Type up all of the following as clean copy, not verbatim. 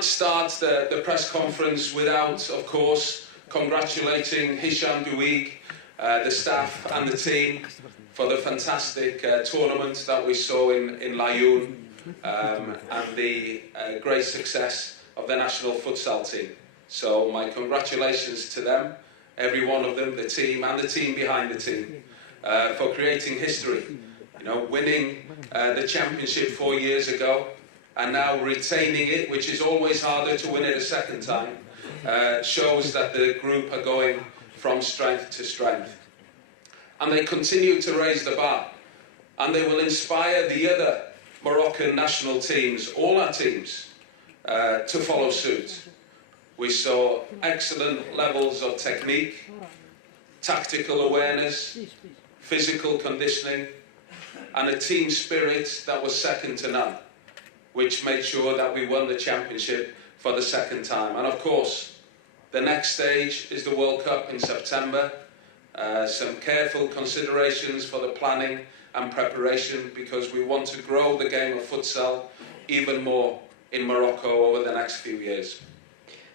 can't start the press conference without, of course, congratulating Hicham Douig, the staff and the team for the fantastic tournament that we saw in Laayoune and the great success of the national futsal team. So my congratulations to them, every one of them, the team and the team behind the team, for creating history. You know, winning the championship 4 years ago and now retaining it, which is always harder to win it a second time, shows that the group are going from strength to strength. And they continue to raise the bar, and they will inspire the other Moroccan national teams, all our teams, to follow suit. We saw excellent levels of technique, tactical awareness, physical conditioning, and a team spirit that was second to none, which made sure that we won the championship for the second time. And of course, the next stage is the World Cup in September. Some careful considerations for the planning and preparation, because we want to grow the game of futsal even more in Morocco over the next few years.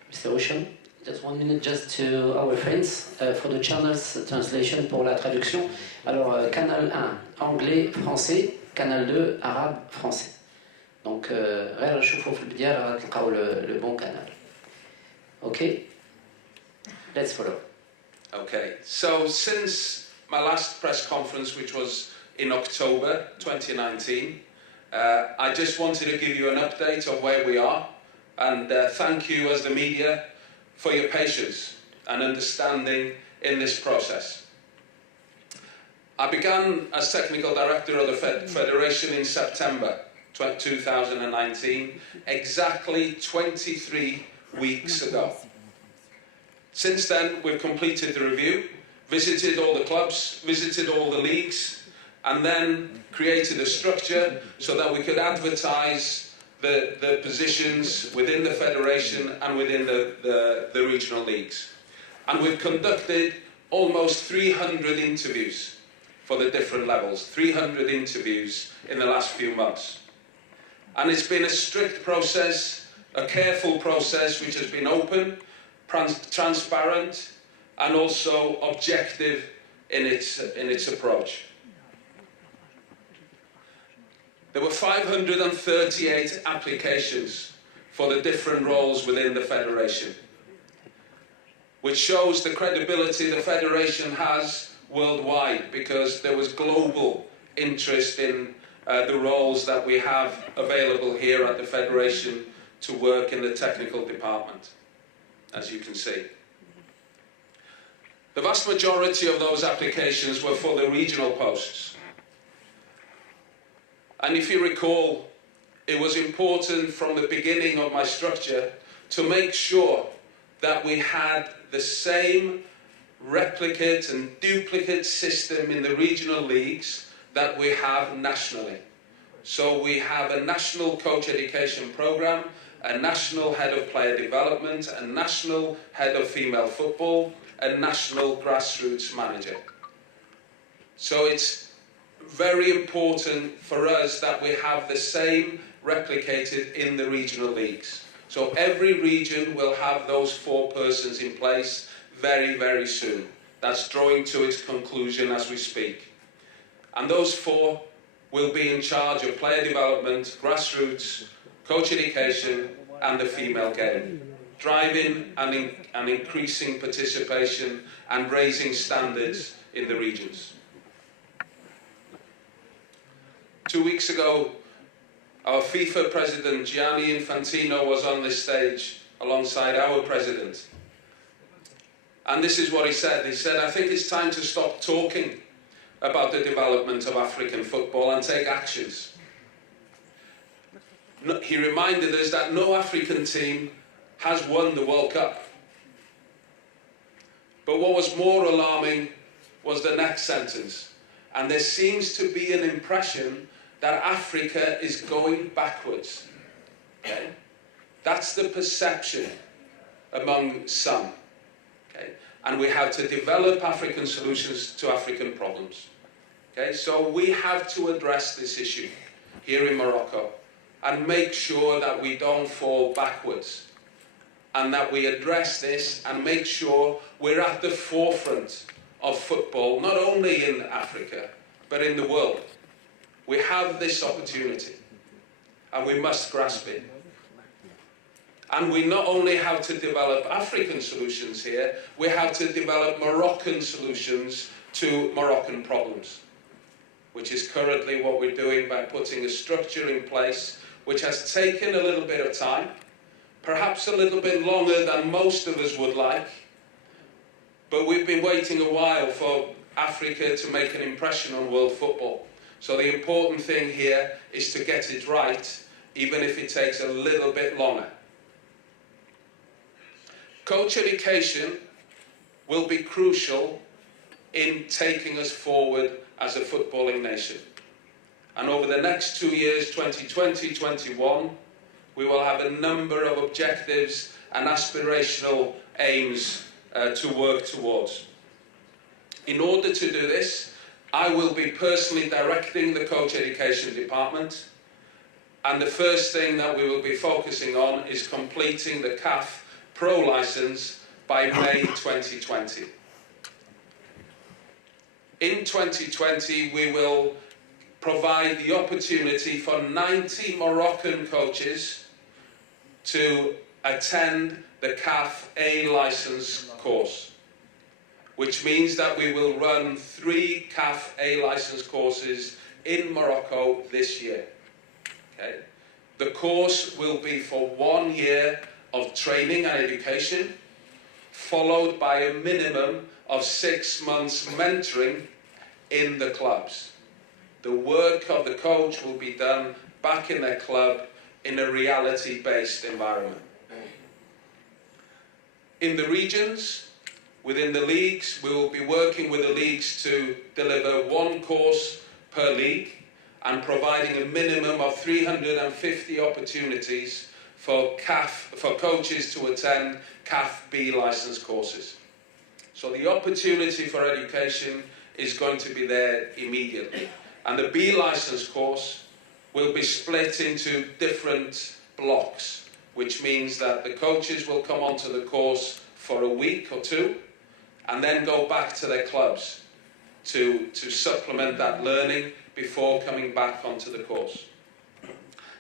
Mr. Oshun, just 1 minute just to our friends for the channels translation pour la traduction. Alors, canal 1, anglais, français, canal 2, arabe, français. Donc, غير نشوفوا في البداية تلقاو le bon canal. Okay? Let's follow. Okay, so since my last press conference, which was in October 2019, I just wanted to give you an update of where we are, and thank you as the media for your patience and understanding in this process. I began as technical director of the Federation in September 2019, exactly 23 weeks ago. Since then, we've completed the review, visited all the clubs, visited all the leagues, and then created a structure so that we could advertise the positions within the federation and within the regional leagues. And we've conducted almost 300 interviews for the different levels, 300 interviews in the last few months. And it's been a strict process, a careful process, which has been open, transparent, and also objective in its approach. There were 538 applications for the different roles within the Federation, which shows the credibility the Federation has worldwide, because there was global interest in the roles that we have available here at the Federation to work in the technical department, as you can see. The vast majority of those applications were for the regional posts. And if you recall, it was important from the beginning of my structure to make sure that we had the same replicate and duplicate system in the regional leagues that we have nationally. So we have a national coach education program, a national head of player development, a national head of female football, a national grassroots manager. So it's very important for us that we have the same replicated in the regional leagues. So every region will have those 4 persons in place very, very soon. That's drawing to its conclusion as we speak. And those 4 will be in charge of player development, grassroots, coach education, and the female game, driving and increasing participation and raising standards in the regions. 2 weeks ago, our FIFA president, Gianni Infantino, was on this stage alongside our president. And this is what he said. He said, I think it's time to stop talking about the development of African football and take actions. He reminded us that no African team has won the World Cup. But what was more alarming was the next sentence. And there seems to be an impression that Africa is going backwards. Okay? That's the perception among some. Okay? And we have to develop African solutions to African problems. Okay? So we have to address this issue here in Morocco. and make sure that we don't fall backwards, and that we address this and make sure we're at the forefront of football, not only in Africa, but in the world. We have this opportunity, and we must grasp it. And we not only have to develop African solutions here, we have to develop Moroccan solutions to Moroccan problems, which is currently what we're doing by putting a structure in place which has taken a little bit of time, perhaps a little bit longer than most of us would like, but we've been waiting a while for Africa to make an impression on world football. So the important thing here is to get it right, even if it takes a little bit longer. Coach education will be crucial in taking us forward as a footballing nation. And over the next 2 years, 2020-21, we will have a number of objectives and aspirational aims to work towards. In order to do this, I will be personally directing the coach education department, and the first thing that we will be focusing on is completing the CAF Pro license by May 2020. In 2020, we will provide the opportunity for 90 Moroccan coaches to attend the CAF A license course, which means that we will run 3 CAF A license courses in Morocco this year. Okay? The course will be for 1 year of training and education, followed by a minimum of 6 months mentoring in the clubs. The work of the coach will be done back in their club in a reality-based environment. In the regions, within the leagues, we will be working with the leagues to deliver 1 course per league and providing a minimum of 350 opportunities for coaches to attend CAF B license courses. So the opportunity for education is going to be there immediately. And the B license course will be split into different blocks, which means that the coaches will come onto the course for a week or 2 and then go back to their clubs to supplement that learning before coming back onto the course.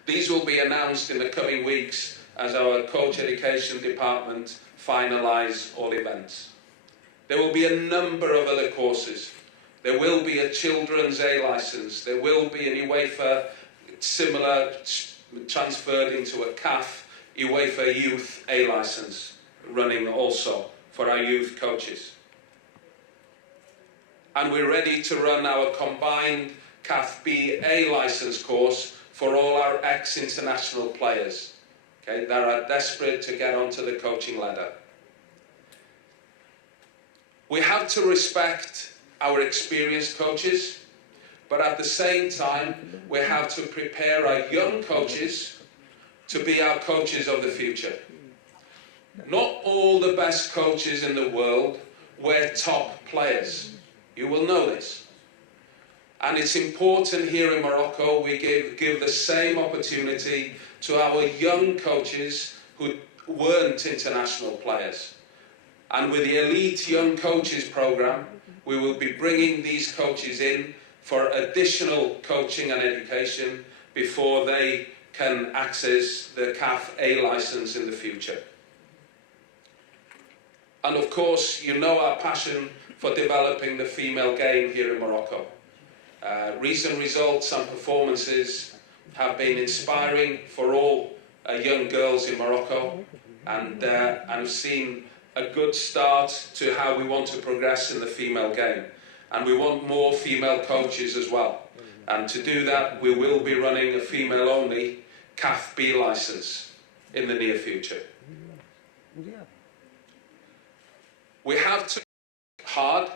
These will be announced in the coming weeks as our coach education department finalise all events. There will be a number of other courses. There will be a children's A licence. There will be an UEFA similar transferred into a CAF UEFA Youth A licence running also for our youth coaches. And we're ready to run our combined CAF B A licence course for all our ex-international players, okay, that are desperate to get onto the coaching ladder. We have to respect our experienced coaches, but at the same time, we have to prepare our young coaches to be our coaches of the future. Not all the best coaches in the world were top players. You will know this. And it's important here in Morocco we give the same opportunity to our young coaches who weren't international players. And with the Elite Young Coaches Programme, we will be bringing these coaches in for additional coaching and education before they can access the CAF A licence in the future. And of course, you know our passion for developing the female game here in Morocco. Recent results and performances have been inspiring for all young girls in Morocco, and have seen a good start to how we want to progress in the female game. And we want more female coaches as well. And to do that, we will be running a female-only CAF B licence in the near future. We have to work hard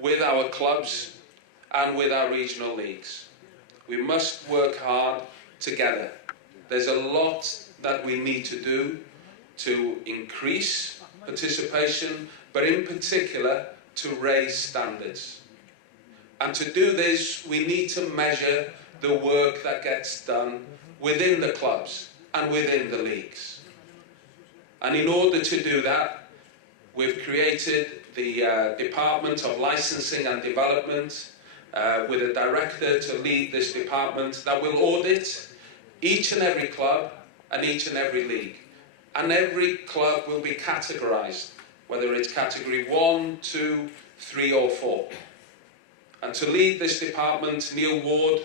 with our clubs and with our regional leagues. We must work hard together. There's a lot that we need to do to increase participation, but in particular to raise standards. And to do this, we need to measure the work that gets done within the clubs and within the leagues. And in order to do that, we've created the Department of Licensing and Development with a director to lead this department that will audit each and every club and each and every league. And every club will be categorised, whether it's category 1, 2, 3 or 4. And to lead this department, Neil Ward,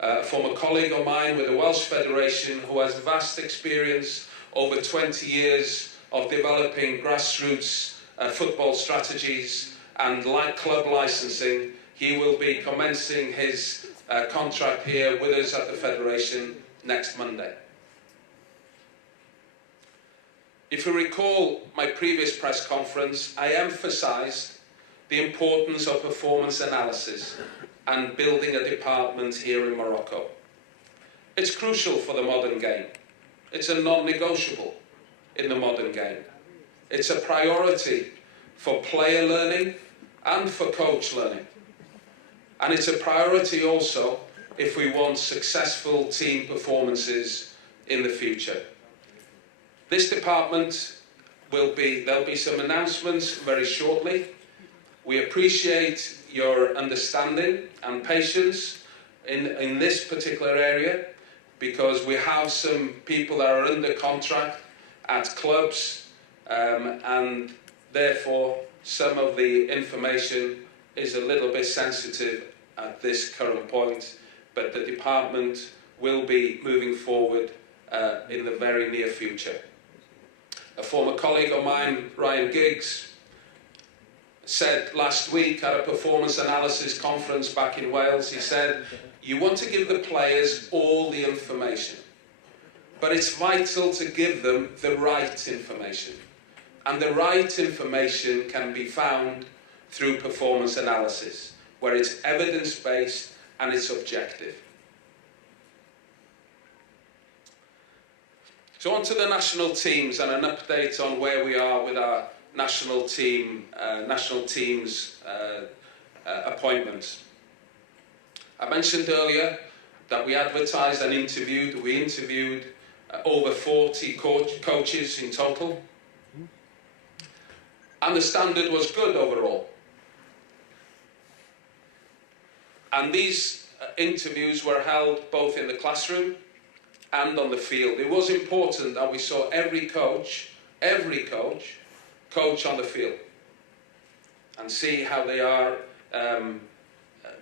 a former colleague of mine with the Welsh Federation, who has vast experience over 20 years of developing grassroots football strategies and club licensing. He will be commencing his contract here with us at the Federation next Monday. If you recall my previous press conference, I emphasised the importance of performance analysis and building a department here in Morocco. It's crucial for the modern game. It's a non-negotiable in the modern game. It's a priority for player learning and for coach learning. And it's a priority also if we want successful team performances in the future. This department there'll be some announcements very shortly. We appreciate your understanding and patience in this particular area, because we have some people that are under contract at clubs, and therefore some of the information is a little bit sensitive at this current point, but the department will be moving forward in the very near future. A former colleague of mine, Ryan Giggs, said last week at a performance analysis conference back in Wales, he said, you want to give the players all the information, but it's vital to give them the right information. And the right information can be found through performance analysis, where it's evidence-based and it's objective. So on to the national teams and an update on where we are with our national teams appointments. I mentioned earlier that we advertised and interviewed. We interviewed over 40 coaches in total, and the standard was good overall. And these interviews were held both in the classroom and on the field. It was important that we saw every coach coach on the field and see how they are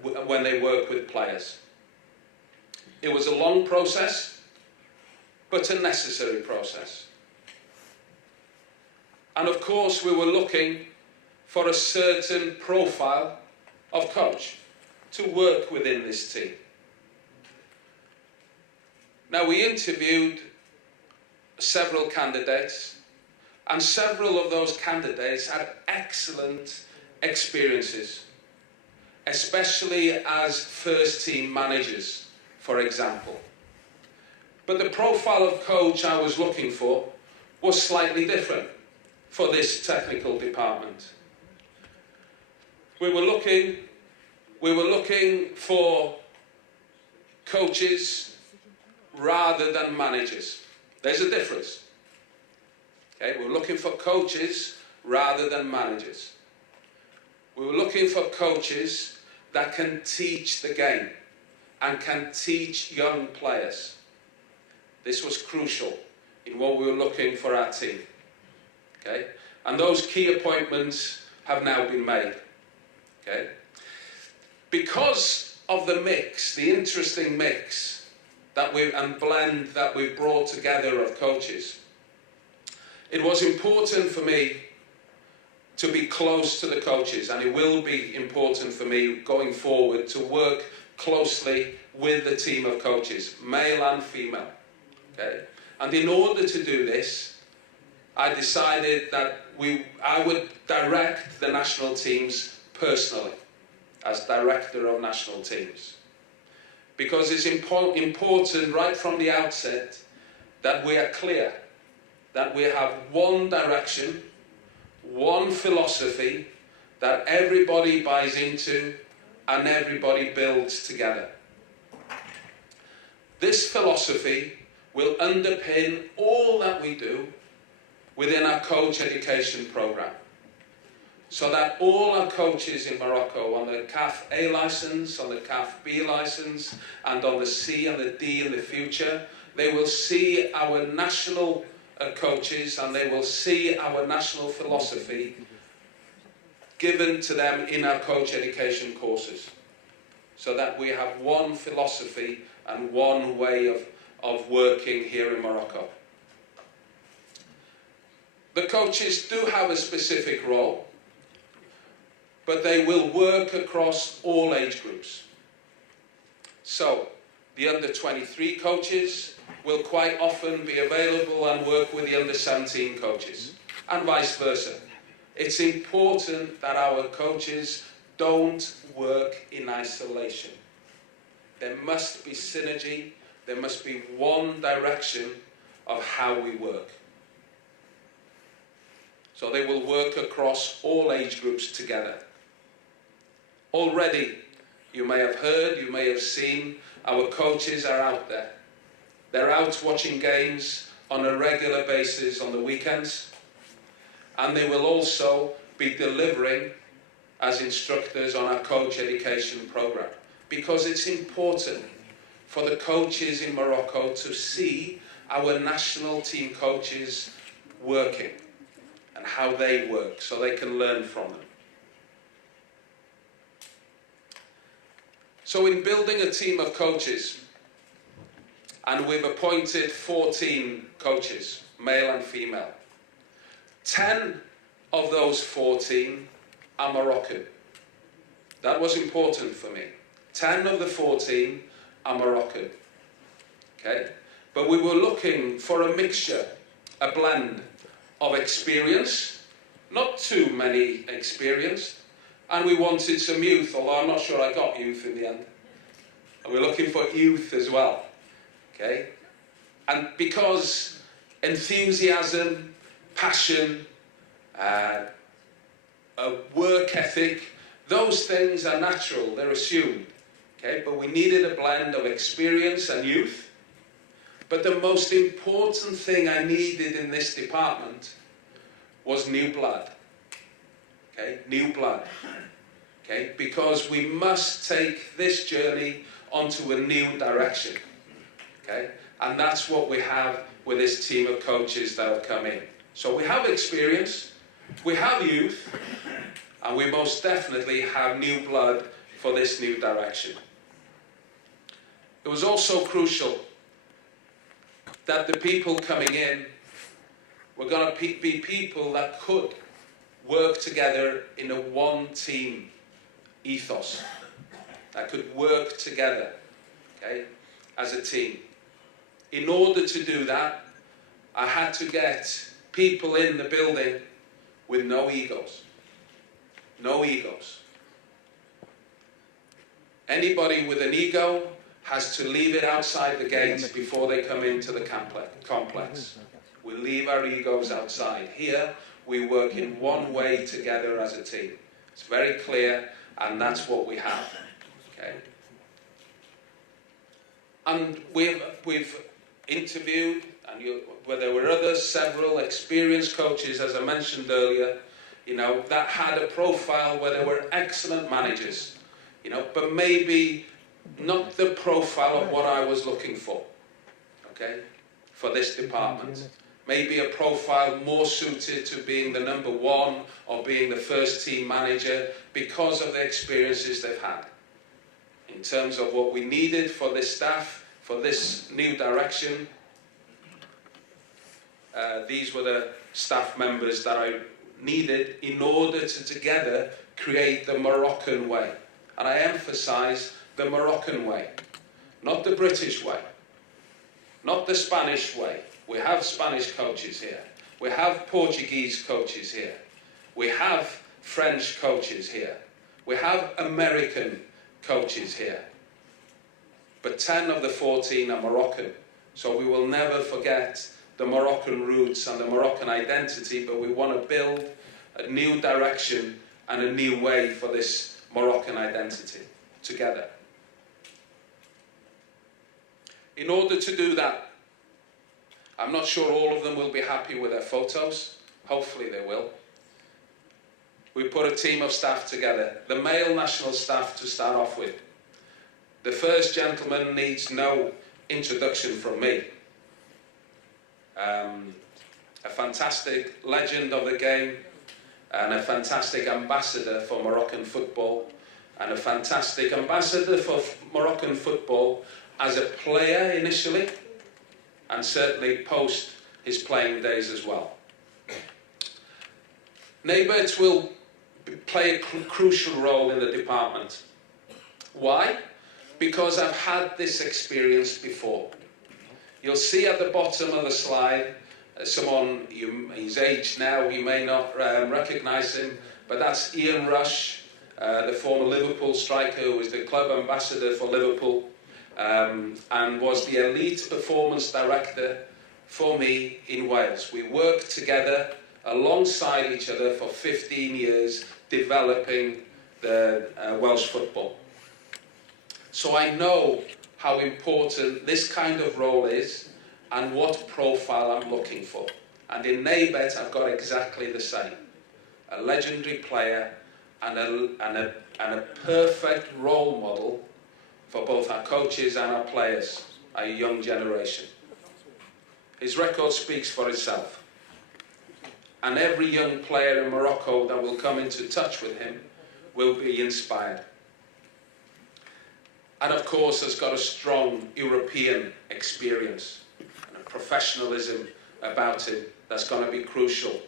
when they work with players. It was a long process, but a necessary process. And of course, we were looking for a certain profile of coach to work within this team. Now, we interviewed several candidates, and several of those candidates had excellent experiences, especially as first-team managers, for example. But the profile of coach I was looking for was slightly different for this technical department. We were looking for coaches rather than managers. There's a difference. Okay, we're looking for coaches rather than managers. We were looking for coaches that can teach the game and can teach young players. This was crucial in what we were looking for our team. Okay? And those key appointments have now been made. Okay? Because of the mix, the interesting mix and blend that we've brought together of coaches, it was important for me to be close to the coaches, and it will be important for me going forward to work closely with the team of coaches, male and female. Okay? And in order to do this, I decided that I would direct the national teams personally, as director of national teams. Because it's important right from the outset that we are clear, that we have one direction, one philosophy that everybody buys into and everybody builds together. This philosophy will underpin all that we do within our coach education program, so that all our coaches in Morocco on the CAF A license, on the CAF B license, and on the C and the D in the future, they will see our national coaches, and they will see our national philosophy given to them in our coach education courses, so that we have one philosophy and one way of working here in Morocco. The coaches do have a specific role, but they will work across all age groups. So, the under-23 coaches will quite often be available and work with the under-17 coaches, and vice versa. It's important that our coaches don't work in isolation. There must be synergy, there must be one direction of how we work. So they will work across all age groups together. Already, you may have heard, you may have seen, our coaches are out there. They're out watching games on a regular basis on the weekends, and they will also be delivering as instructors on our coach education program, because it's important for the coaches in Morocco to see our national team coaches working and how they work, so they can learn from them. So in building a team of coaches, and we've appointed 14 coaches, male and female, 10 of those 14 are Moroccan. That was important for me. 10 of the 14 are Moroccan. Okay? But we were looking for a mixture, a blend of experience, not too many experienced, and we wanted some youth, although I'm not sure I got youth in the end. And we're looking for youth as well. Okay? And because enthusiasm, passion, a work ethic, those things are natural, they're assumed. Okay? But we needed a blend of experience and youth. But the most important thing I needed in this department was new blood. Okay? New blood. Okay? Because we must take this journey onto a new direction. Okay? And that's what we have with this team of coaches that have come in. So we have experience, we have youth, and we most definitely have new blood for this new direction. It was also crucial that the people coming in were going to be people that could work together in a one-team ethos, that could work together, okay, as a team. In order to do that, I had to get people in the building with no egos. No egos. Anybody with an ego has to leave it outside the gates before they come into the complex. We leave our egos outside. Here, we work in one way together as a team. It's very clear, and that's what we have. Okay? And we've interviewed, and where there were others, several experienced coaches, as I mentioned earlier, that had a profile where they were excellent managers, but maybe not the profile of what I was looking for, okay, for this department. Maybe a profile more suited to being the number one or being the first team manager because of the experiences they've had. In terms of what we needed for this staff, for this new direction, these were the staff members that I needed in order to together create the Moroccan way. And I emphasize the Moroccan way, not the British way, not the Spanish way. We have Spanish coaches here. We have Portuguese coaches here. We have French coaches here. We have American coaches here. But 10 of the 14 are Moroccan. So we will never forget the Moroccan roots and the Moroccan identity, but we want to build a new direction and a new way for this Moroccan identity together. In order to do that, I'm not sure all of them will be happy with their photos. Hopefully they will. We put a team of staff together, the male national staff to start off with. The first gentleman needs no introduction from me. A fantastic legend of the game and a fantastic ambassador for Moroccan football and a fantastic ambassador for Moroccan football as a player initially and certainly post his playing days as well. Neighbours will play a crucial role in the department. Why? Because I've had this experience before. You'll see at the bottom of the slide someone, he's aged now, you may not recognise him, but that's Ian Rush, the former Liverpool striker who was the club ambassador for Liverpool and was the elite performance director for me in Wales. We worked together alongside each other for 15 years developing the Welsh football. So I know how important this kind of role is and what profile I'm looking for. And in Naybet I've got exactly the same. A legendary player and a perfect role model for both our coaches and our players, our young generation. His record speaks for itself. And every young player in Morocco that will come into touch with him will be inspired. And of course has got a strong European experience and a professionalism about him that's going to be crucial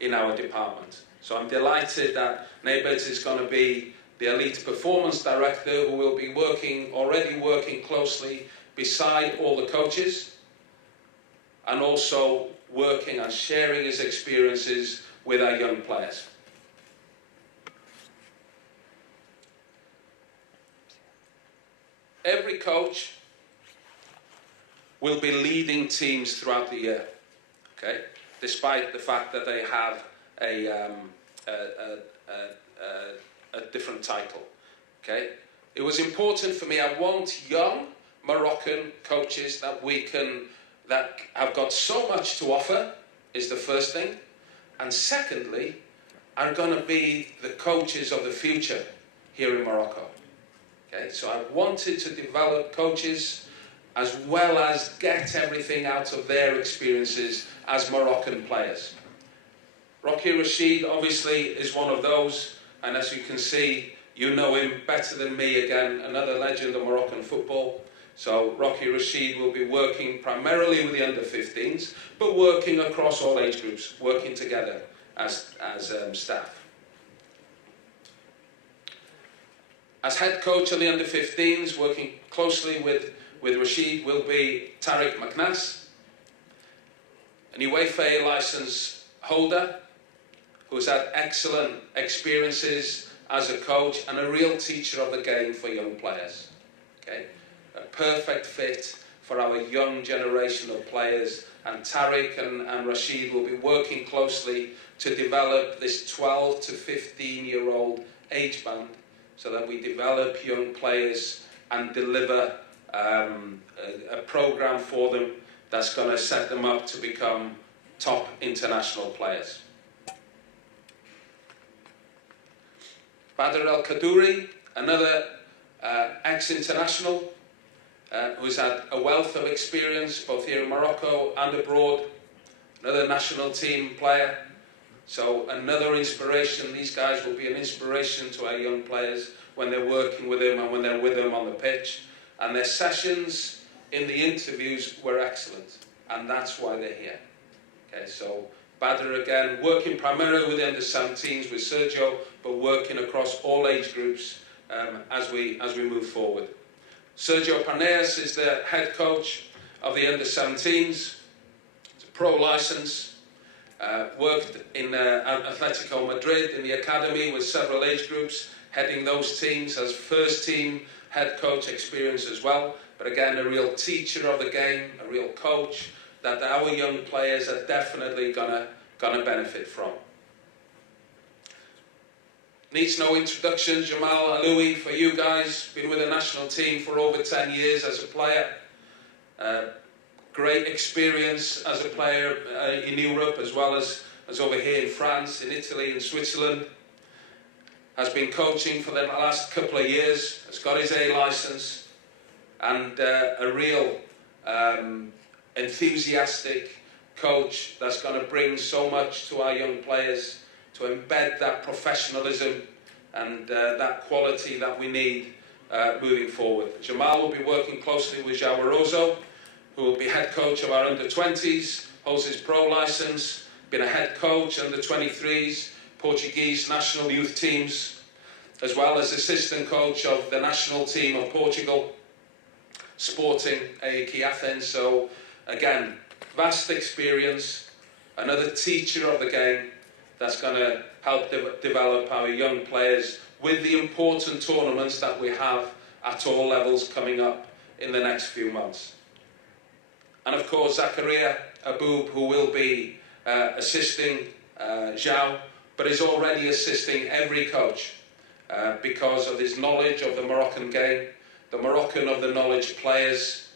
in our department. So I'm delighted that Naybet is going to be the elite performance director who will be already working closely beside all the coaches and also working and sharing his experiences with our young players. Every coach will be leading teams throughout the year, okay? Despite the fact that they have a different title, okay? It was important for me. I want young Moroccan coaches that have got so much to offer, is the first thing. And secondly, are going to be the coaches of the future here in Morocco. Okay, so I wanted to develop coaches as well as get everything out of their experiences as Moroccan players. Rasheed obviously is one of those, and as you can see, you know him better than me again, another legend of Moroccan football. So Rasheed will be working primarily with the under-15s, but working across all age groups, working together as staff. As head coach of the under-15s, working closely with Rasheed will be Tariq McNass, an UEFA licence holder who's had excellent experiences as a coach and a real teacher of the game for young players. Okay? A perfect fit for our young generation of players, and Tariq and Rasheed will be working closely to develop this 12 to 15-year-old age band so that we develop young players and deliver a program for them that's going to set them up to become top international players. Badr El-Kaddouri, another ex-international, who's had a wealth of experience both here in Morocco and abroad, another national team player. So another inspiration. These guys will be an inspiration to our young players when they're working with him and when they're with him on the pitch. And their sessions in the interviews were excellent, and that's why they're here. Okay, so Badr again, working primarily with the under-17s with Sergio, but working across all age groups as we move forward. Sergio Paez is the head coach of the under-17s. It's a pro license. Worked in Atletico Madrid in the academy with several age groups, heading those teams, as first team head coach experience as well. But again, a real teacher of the game, a real coach that our young players are definitely gonna benefit from. Needs no introduction, Jamal Aloui, for you guys. Been with the national team for over 10 years as a player. Great experience as a player in Europe, as well as over here in France, in Italy, in Switzerland. Has been coaching for the last couple of years, has got his A license, and a real enthusiastic coach that's going to bring so much to our young players, to embed that professionalism and that quality that we need moving forward. Jamal will be working closely with João Barroso, who will be head coach of our under-20s, holds his pro license, been a head coach under-23s, Portuguese national youth teams, as well as assistant coach of the national team of Portugal, Sporting AEK Athens. So again, vast experience, another teacher of the game that's going to help develop our young players with the important tournaments that we have at all levels coming up in the next few months. And of course, Zakaria Aboub, who will be assisting João, but is already assisting every coach because of his knowledge of the Moroccan game, the Moroccan of the knowledge players,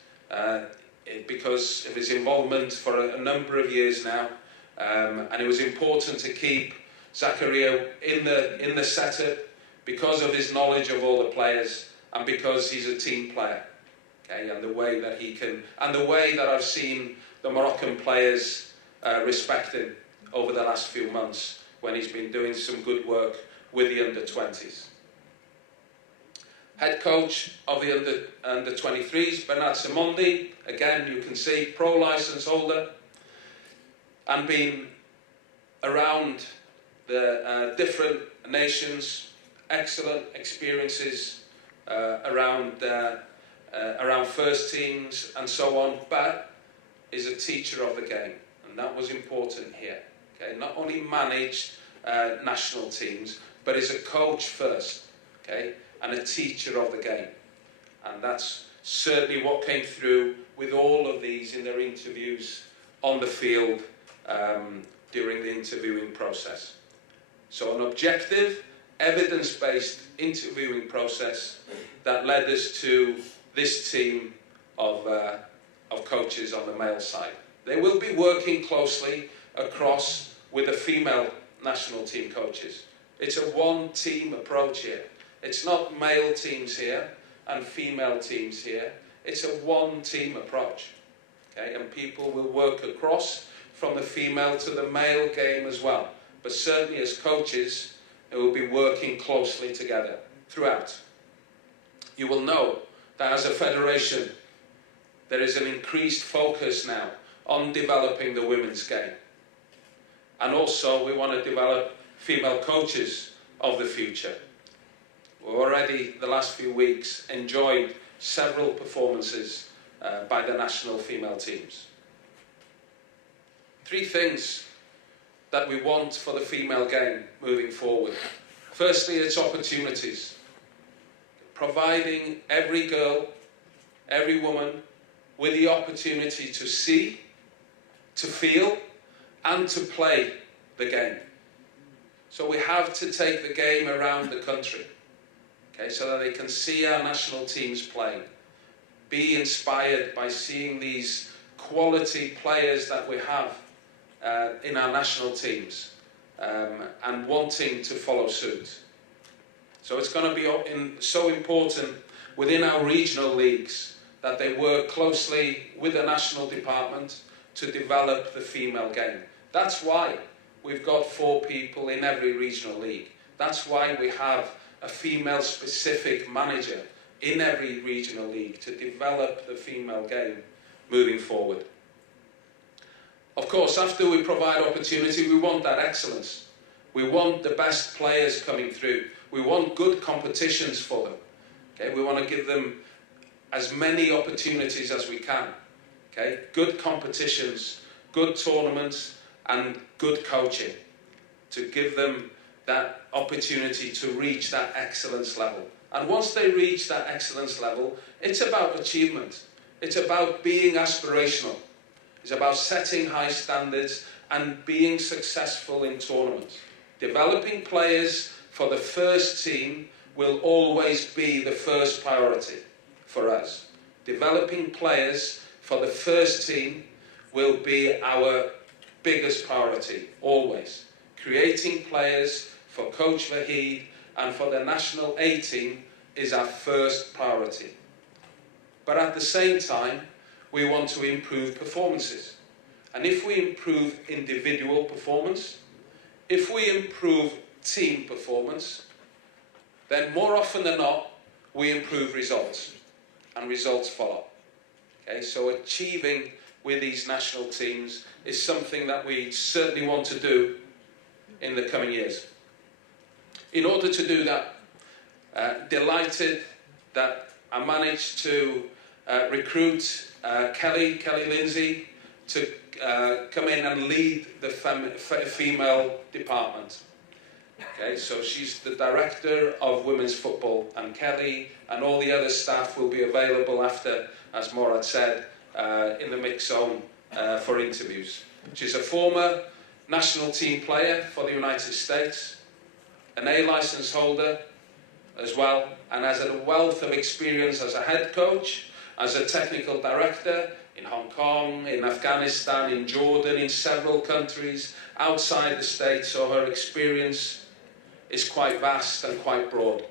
because of his involvement for a number of years now. And it was important to keep Zakaria in the setup because of his knowledge of all the players and because he's a team player. Okay, and the way that he can, and the way that I've seen the Moroccan players respect him over the last few months when he's been doing some good work with the under-20s. Head coach of the under-23s, Bernard Simondi, again you can see pro license holder, and been around the different nations, excellent experiences around first teams and so on, but is a teacher of the game, and that was important here. Okay, not only managed national teams, but is a coach first, okay, and a teacher of the game, and that's certainly what came through with all of these in their interviews on the field during the interviewing process. So an objective, evidence-based interviewing process that led us to this team of coaches on the male side. They will be working closely across with the female national team coaches. It's a one-team approach here. It's not male teams here and female teams here. It's a one-team approach. Okay? And people will work across from the female to the male game as well. But certainly as coaches, they will be working closely together throughout. You will know that as a federation, there is an increased focus now on developing the women's game. And also we want to develop female coaches of the future. We've already, the last few weeks, enjoyed several performances by the national female teams. 3 things that we want for the female game moving forward. Firstly, it's opportunities. Providing every girl, every woman, with the opportunity to see, to feel, and to play the game. So we have to take the game around the country, okay, so that they can see our national teams playing, be inspired by seeing these quality players that we have in our national teams, and wanting to follow suit. So it's going to be so important within our regional leagues that they work closely with the national department to develop the female game. That's why we've got 4 people in every regional league. That's why we have a female-specific manager in every regional league to develop the female game moving forward. Of course, after we provide opportunity, we want that excellence. We want the best players coming through. We want good competitions for them. Okay? We want to give them as many opportunities as we can. Okay? Good competitions, good tournaments, and good coaching to give them that opportunity to reach that excellence level. And once they reach that excellence level, it's about achievement. It's about being aspirational. It's about setting high standards and being successful in tournaments. Developing players for the first team will always be the first priority for us. Developing players for the first team will be our biggest priority, always. Creating players for Coach Rasheed and for the national A team is our first priority. But at the same time, we want to improve performances. And if we improve individual performance, if we improve team performance, then more often than not, we improve results, and results follow. Okay, so achieving with these national teams is something that we certainly want to do in the coming years. In order to do that, delighted that I managed to recruit Kelly Lindsay to come in and lead the female department. Okay, so she's the director of women's football, and Kelly and all the other staff will be available after, as Morad said, in the mix zone for interviews. She's a former national team player for the United States, an A license holder as well, and has a wealth of experience as a head coach, as a technical director in Hong Kong, in Afghanistan, in Jordan, in several countries outside the States, so her experience is quite vast and quite broad.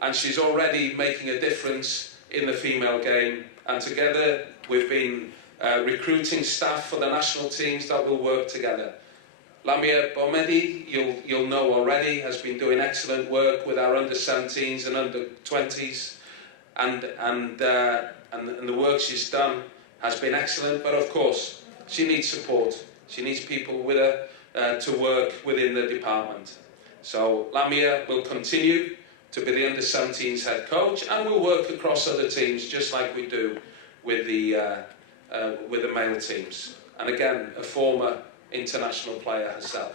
And she's already making a difference in the female game, and together we've been recruiting staff for the national teams that will work together. Lamia Bomedi, you'll know already, has been doing excellent work with our under-17s and under-20s, and the work she's done has been excellent, but of course she needs support. She needs people with her to work within the department. So Lamia will continue to be the under-17s head coach, and will work across other teams just like we do with the male teams. And again, a former international player herself.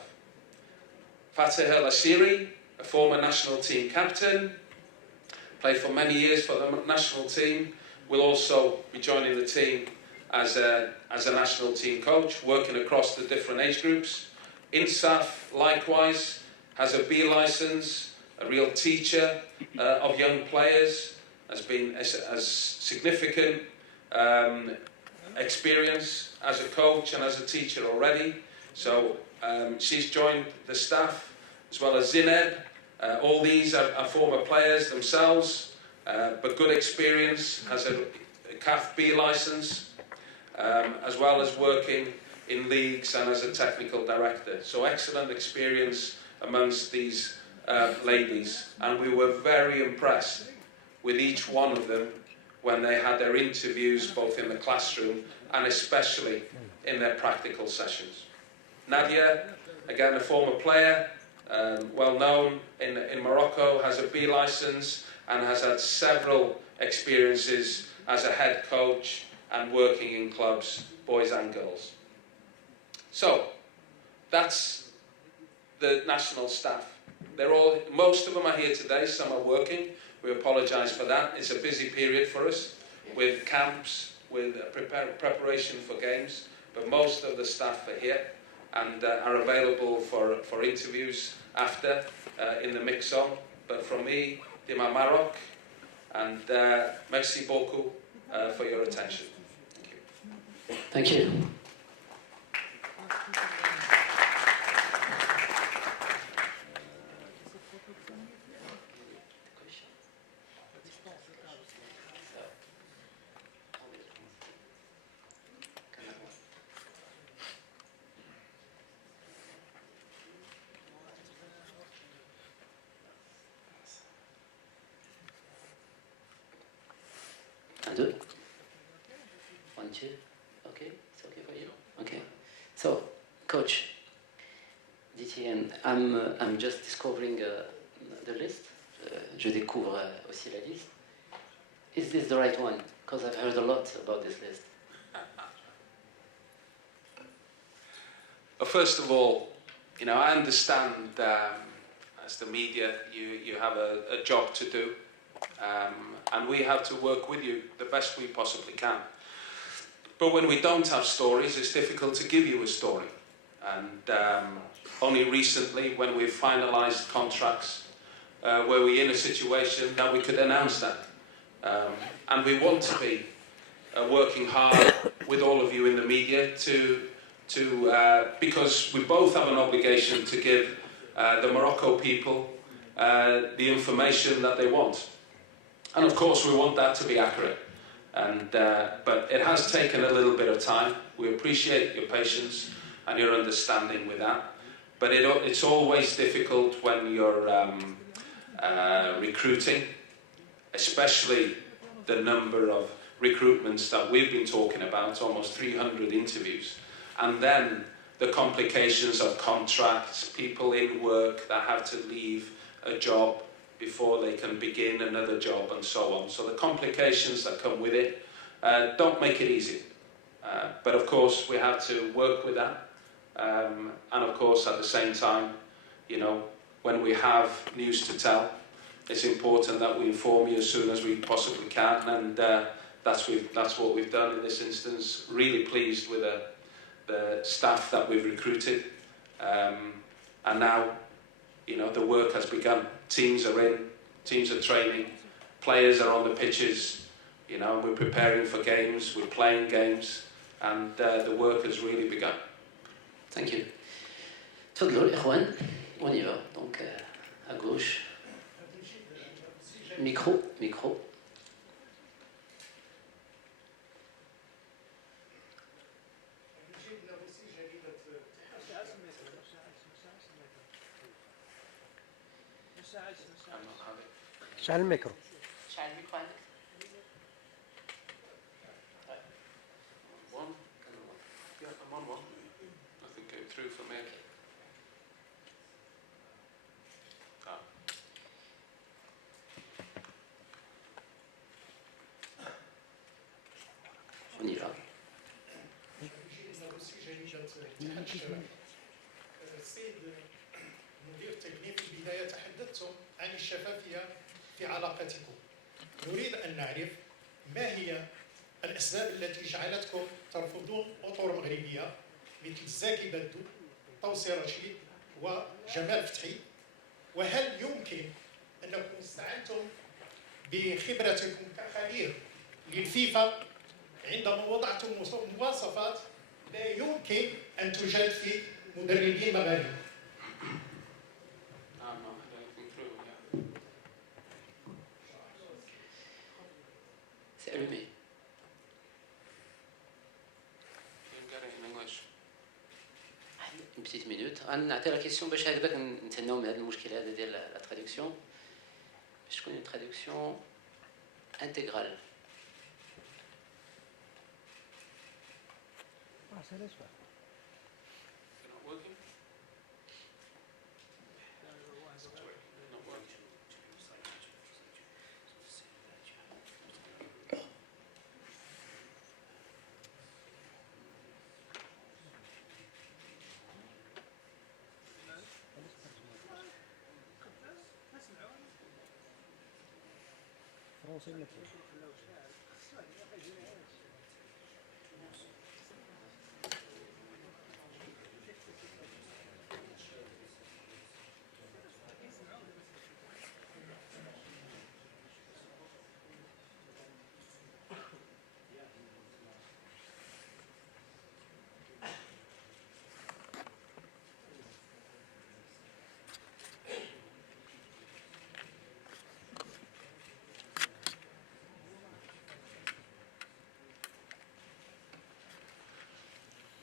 Fateh El Asiri, a former national team captain, played for many years for the national team, will also be joining the team as a national team coach, working across the different age groups. Insaf, likewise, has a B license, a real teacher of young players, has significant experience as a coach and as a teacher already. So she's joined the staff, as well as Zineb. All these are former players themselves, but good experience, has a CAF B license, as well as working in leagues and as a technical director. So excellent experience amongst these ladies, and we were very impressed with each one of them when they had their interviews, both in the classroom and especially in their practical sessions. Nadia, again a former player, well known in Morocco, has a B license and has had several experiences as a head coach and working in clubs, boys and girls. So that's the national staff. Most of them are here today, some are working. We apologise for that. It's a busy period for us with camps, with preparation for games, but most of the staff are here and are available for interviews after in the mix zone. But from me, Dima Maroc, and merci beaucoup for your attention. Thank you. Deux. 1, 2. Okay, it's okay for you. Okay. So, Coach, DTN, I'm just discovering the list. Je découvre aussi la liste. Is this the right one? Because I've heard a lot about this list. Well, first of all, I understand as the media, you have a job to do. And we have to work with you the best we possibly can. But when we don't have stories, it's difficult to give you a story. And only recently, when we've finalised contracts, were we in a situation that we could announce that. And we want to be working hard with all of you in the media because we both have an obligation to give the Morocco people the information that they want. And of course we want that to be accurate. But it has taken a little bit of time. We appreciate your patience and your understanding with that. But it's always difficult when you're recruiting, especially the number of recruitments that we've been talking about, almost 300 interviews. And then the complications of contracts, people in work that have to leave a job before they can begin another job and so on. So the complications that come with it don't make it easy. But of course we have to work with that. And of course at the same time, you know, when we have news to tell, it's important that we inform you as soon as we possibly can, and that's what we've done in this instance. Really pleased with the staff that we've recruited, and now, you know, the work has begun. Teams are in, teams are training, players are on the pitches, you know, we're preparing for games, we're playing games, and the work has really begun. Thank you. تفضلوا الإخوان. On y va. Donc à gauche. Micro. شعل الميكرو. Nothing came through for me. On y va. السيد المدير التقني في البداية تحدثتم عن الشفافية في علاقاتكم. نريد أن نعرف ما هي الأسباب التي جعلتكم ترفضون أطر مغربية مثل زكي بدو، طوسي رشيد وجمال فتحي، وهل يمكن أنكم استعنتم بخبرتكم كخبير للفيفا عندما وضعتم مواصفات لا يمكن أن توجد في مدربين مغاربة؟ C'est allumé. Une petite minute. نعطي la question باش هكذاك نتهناو من هذه المشكله هذه ديال لا traduction. باش تكون une traduction intégrale.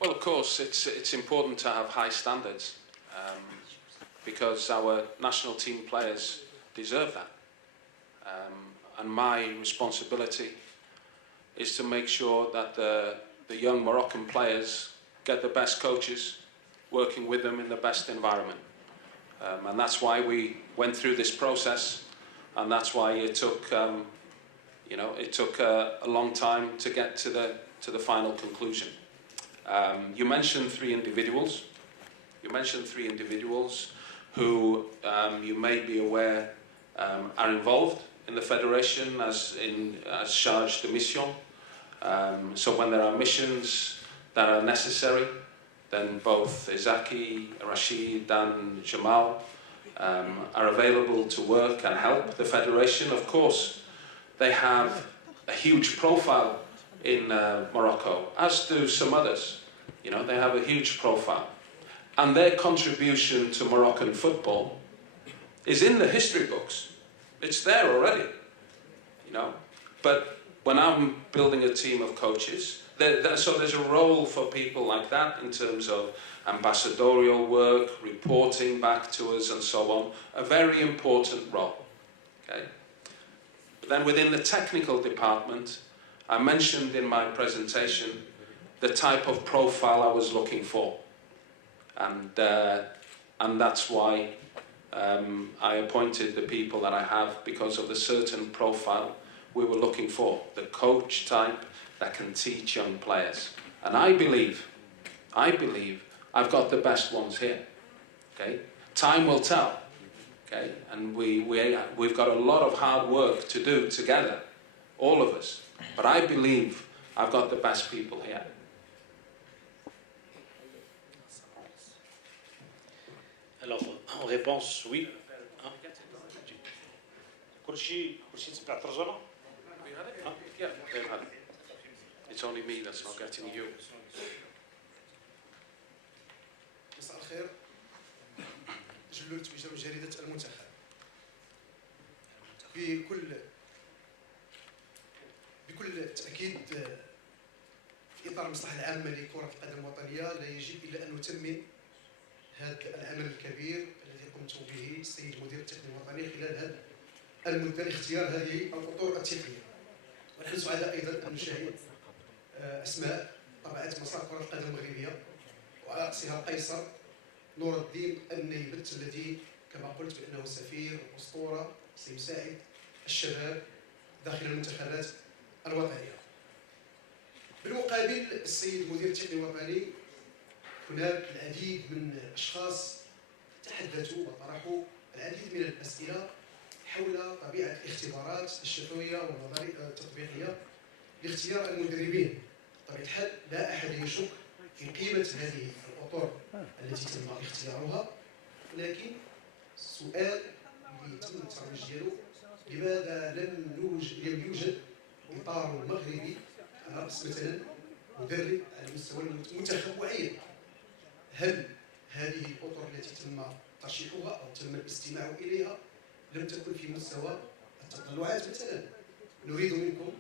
Well, of course, it's important to have high standards because our national team players deserve that. And my responsibility is to make sure that the young Moroccan players get the best coaches working with them in the best environment. And that's why we went through this process, and that's why it took, it took a long time to get to the final conclusion. You mentioned three individuals. Who you may be aware are involved in the federation as charge de mission. So when there are missions that are necessary, then both Izaki, Rasheed and Jamal are available to work and help the federation. Of course, they have a huge profile in Morocco, as do some others. You know, they have a huge profile. And their contribution to Moroccan football is in the history books. It's there already, you know. But when I'm building a team of coaches, so there's a role for people like that in terms of ambassadorial work, reporting back to us and so on, a very important role. Okay? But then within the technical department, I mentioned in my presentation the type of profile I was looking for. And that's why I appointed the people that I have, because of the certain profile we were looking for, the coach type that can teach young players. And I believe I've got the best ones here. Okay? Time will tell. Okay? And we've got a lot of hard work to do together, all of us. But I believe I've got the best people here. Alors, en réponse, oui. كل شيء تبع الترجمة؟ Yeah, they've had it. It's only me that's not getting you. مساء الخير. جلول تويجر من جريدة المنتخب. بكل تأكيد في إطار المصلحة العامة لكرة القدم الوطنية لا يجب إلا أن نتمم هذا العمل الكبير الذي قمت به السيد مدير التقني الوطني خلال هذه المدة لاختيار هذه الأطر التقنية. ونحن سعداء أيضا أن نشاهد أسماء طبعت مسار كرة القدم المغربية، وعلى رأسها القيصر نور الدين النيبت الذي كما قلت بأنه سفير أسطورة سيساعد الشباب داخل المنتخبات الوطنية. بالمقابل السيد مدير التقني الوطني هناك العديد من الأشخاص تحدثوا وطرحوا العديد من الأسئلة حول طبيعة الاختبارات الشفوية والنظرية التطبيقية لاختيار المدربين. بطبيعة الحال لا أحد يشك في قيمة هذه الأطر التي تم اختيارها، ولكن السؤال اللي تم الترويج ديالو لماذا لم يوجد إطار مغربي على رأس مثلا مدرب على مستوى المنتخب معين؟ هل هذه الأطر التي تم ترشيحها أو تم الاستماع إليها لم تكن في مستوى التطلعات مثلا؟ نريد منكم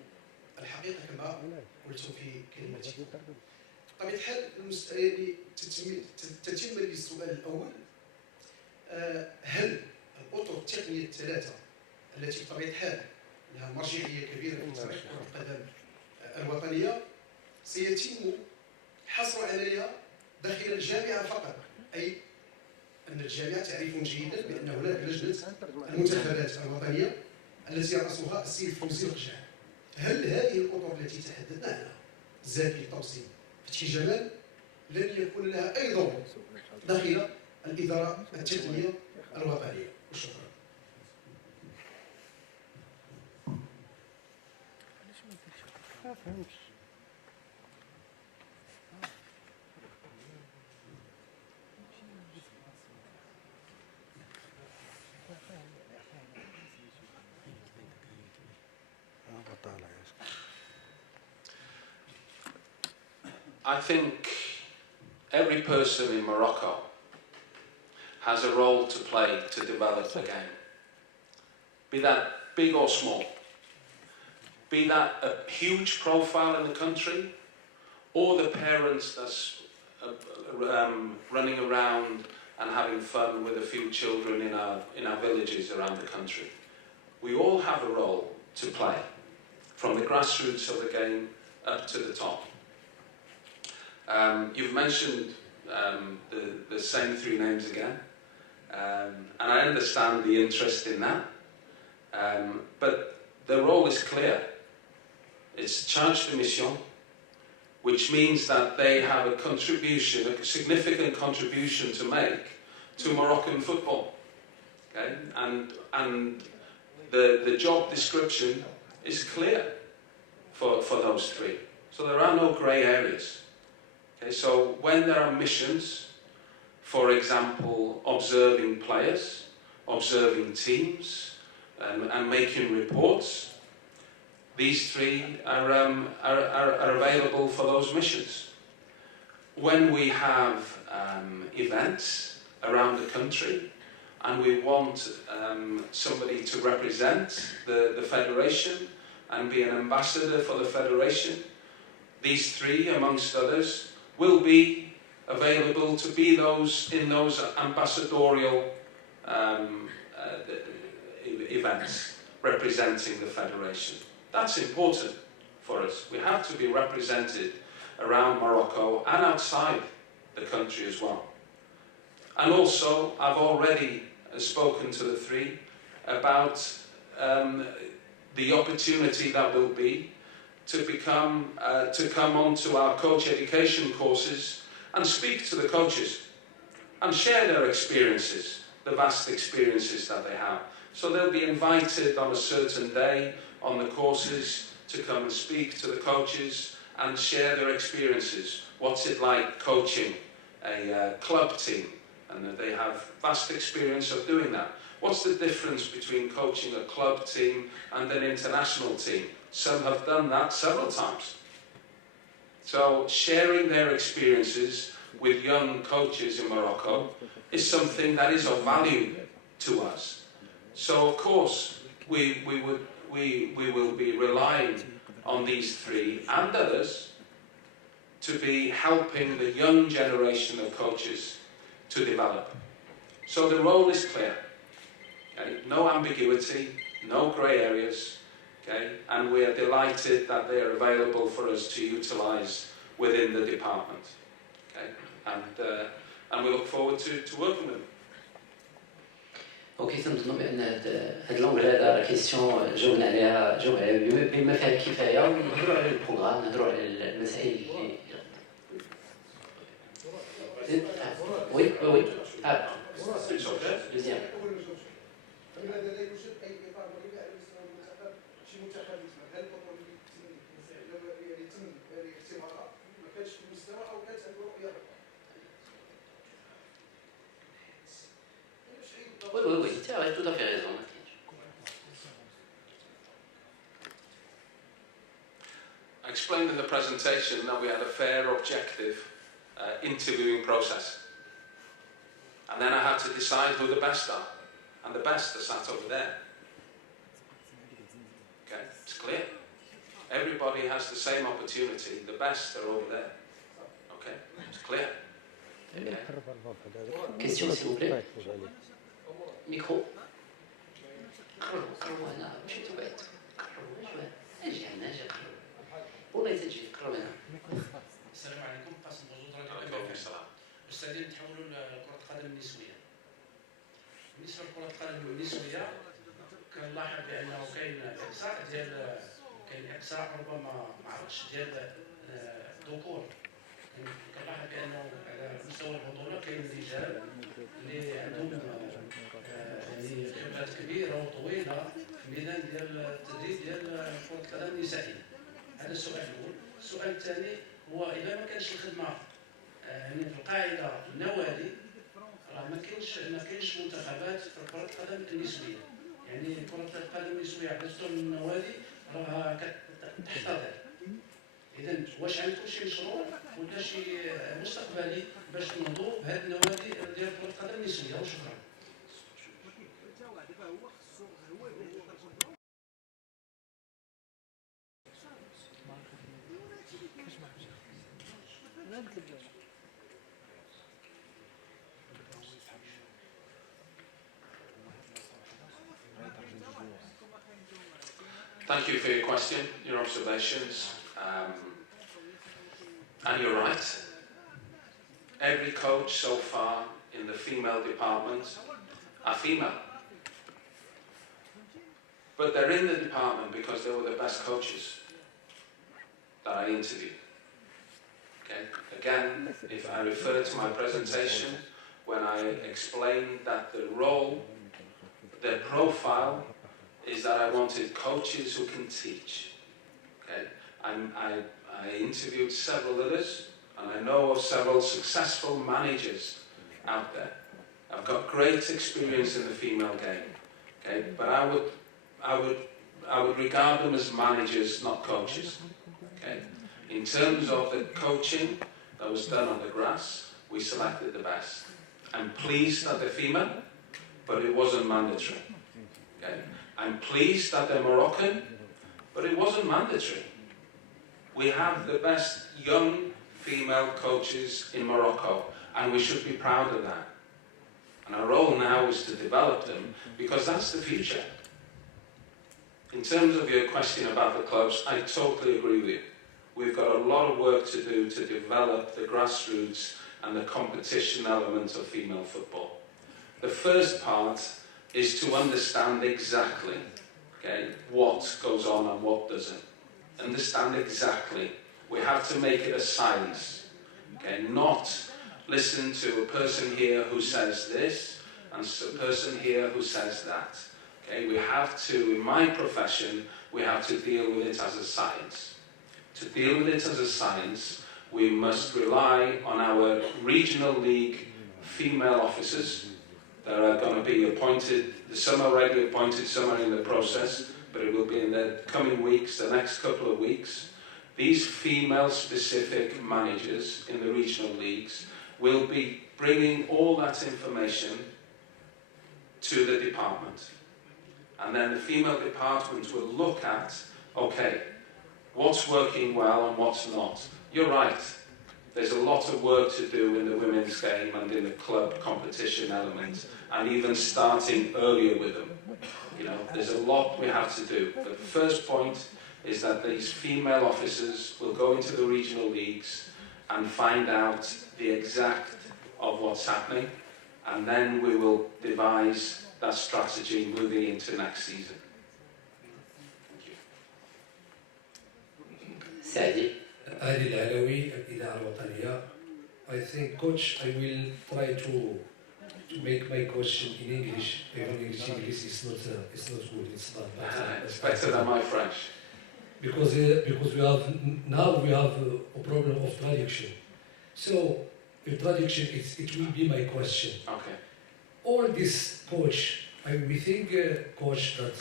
الحقيقة كما قلت في كلمتي. بطبيعة الحال يعني تتم للسؤال الأول، هل الأطر التقنية الثلاثة التي بطبيعة الحال لها مرجعية كبيرة في تاريخ كرة القدم الوطنية سيتم حصر عليها داخل الجامعة فقط؟ أي أن الجامعة تعرفون جيدا بأن هناك لجنة المنتخبات الوطنية التي يرأسها السيد فوزي الرجع. هل هذه الأطر التي تحدثنا عنها زكي التوصيل فتحي جمال لن يكون لها أي دور داخل الإدارة التقنية الوطنية؟ وشكرا. I think every person in Morocco has a role to play to develop the game. Be that big or small. Be that a huge profile in the country, or the parents that's running around and having fun with a few children in our villages around the country. We all have a role to play, from the grassroots of the game up to the top. You've mentioned the same three names again, and I understand the interest in that, but the role is clear. It's charge de mission, which means that they have a contribution, a significant contribution to make to Moroccan football. Okay? And the job description is clear for those three. So there are no grey areas. Okay? So when there are missions, for example, observing players, observing teams, and making reports, these three are available for those missions. When we have events around the country and we want somebody to represent the Federation and be an ambassador for the Federation, these three, amongst others, will be available to be in those ambassadorial events representing the Federation. That's important for us. We have to be represented around Morocco and outside the country as well. And also, I've already spoken to the three about the opportunity that will be to come onto our coach education courses and speak to the coaches and share their experiences, the vast experiences that they have. So they'll be invited on a certain day on the courses to come and speak to the coaches and share their experiences. What's it like coaching a club team? And that they have vast experience of doing that. What's the difference between coaching a club team and an international team? Some have done that several times. So sharing their experiences with young coaches in Morocco is something that is of value to us. So of course we will be relying on these three and others to be helping the young generation of coaches to develop. So the role is clear. Okay? No ambiguity, no grey areas, okay? And we are delighted that they are available for us to utilise within the department. Okay? And we look forward to working with them. اوكي تنظن بان هاد لونغ هذا لا كيسيون جاوبنا عليها بما فيها الكفايه ونهضروا على البروغرام نهضروا على المسائل اللي وي وي deuxième. لماذا لا يوجد اي اطار مريح على مستوى المنتخب شي منتخب يتم هل الفتره اللي يتم الاختبارات ما كانش في المستوى او كانت عنده رؤيه Oui, tu as tout à fait raison. I explained in the presentation that we had a fair, objective interviewing process. And then I had to decide who the best are. And the best are sat over there. Okay, it's clear. Everybody has the same opportunity. The best are over there. Okay, it's clear. Okay. Question s'il vous plaît. ميكرو قربوا هنا مشيتوا بعيد قربوا شويه اجي هنا اجي قرب والله تجي قرب هنا. السلام عليكم قاسم بوزود مستعدين نتحولوا لكرة القدم النسوية. بالنسبة لكرة القدم النسوية كنلاحظ بأنه كاين إقصاء ربما ما عرفتش ديال الذكور. كنلاحظ بأنه على مستوى البطولة كاين رجال اللي عندهم يعني خبرات كبيرة وطويلة في الميدان ديال التدريب ديال كرة القدم النسائية. هذا السؤال الأول. السؤال الثاني هو إذا ما كانش الخدمة يعني في القاعدة النوادي راه ما كاينش منتخبات في كرة القدم النسوية. يعني كرة القدم النسوية على مستوى النوادي راه كتحتضر. إذا واش عندكم شي مشروع ولا شي مستقبلي باش تنوضوا بهذه النوادي ديال كرة القدم النسوية؟ وشكرا. Thank you for your question, your observations, and you're right. Every coach so far in the female department are female. But they're in the department because they were the best coaches that I interviewed. Okay? Again, if I refer to my presentation, when I explained that the role, their profile, is that I wanted coaches who can teach. Okay? I interviewed several others, and I know of several successful managers out there. I've got great experience in the female game. Okay? But I would I would regard them as managers, not coaches. Okay? In terms of the coaching that was done on the grass, we selected the best. I'm pleased that they're female, but it wasn't mandatory. Okay? I'm pleased that they're Moroccan, but it wasn't mandatory. We have the best young female coaches in Morocco, and we should be proud of that. And our role now is to develop them, because that's the future. In terms of your question about the clubs, I totally agree with you. We've got a lot of work to do to develop the grassroots and the competition element of female football. The first part is to understand exactly, okay, what goes on and what doesn't. Understand exactly. We have to make it a science, okay, not listen to a person here who says this and a person here who says that. Okay, we have to, in my profession, we have to deal with it as a science. To deal with it as a science, we must rely on our regional league female officers that are going to be appointed. Some are already appointed, some are in the process, but it will be in the coming weeks, the next couple of weeks. These female-specific managers in the regional leagues will be bringing all that information to the department. And then the female department will look at, okay, what's working well and what's not. You're right. There's a lot of work to do in the women's game and in the club competition element, and even starting earlier with them. You know, there's a lot we have to do. But the first point is that these female officers will go into the regional leagues and find out the exact of what's happening, and then we will devise that strategy moving into next season. سعدي. عادل العلوي الإذاعة الوطنية. I think, coach, I will try to make my question in English. Even English is not good. It's not bad. It's better than my French. Because we have a problem of traduction. So the traduction it will be my question. Okay. All this, coach, we think, coach, that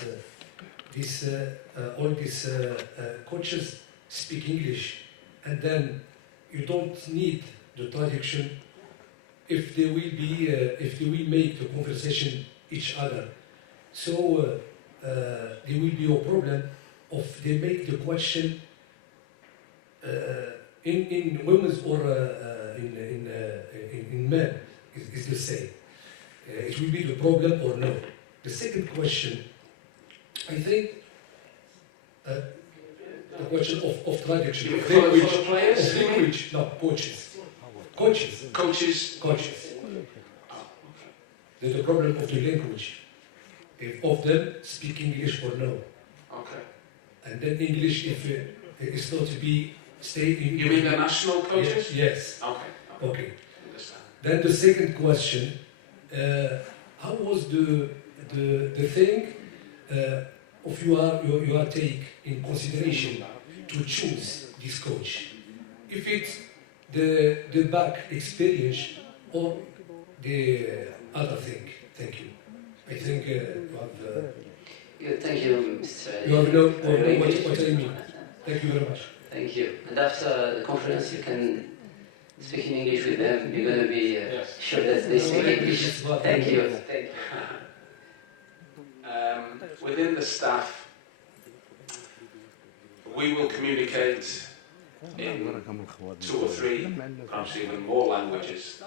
all these coaches speak English, and then you don't need the traduction if they will make the conversation each other. So there will be a problem if they make the question in women's or in men is the same. It will be the problem or no. The second question, I think, the question of traduction, of language, no, coaches. There's the problem of the language. If of them speak English or no. Okay. And then English, if it's not to be stay in. You mean the national coaches? Yes. Okay. Understand. Then the second question, how was the thing of your take in consideration to choose this coach? If it's the back experience or the other thing? Thank you. I think you have. Thank you, Mr. You have know what I mean. Thank you very much. Thank you. And after the conference, you can speak in English with them. You're going to be sure that they speak English. Thank you. Thank you. Within the staff, we will communicate in 2 or 3, perhaps even more languages.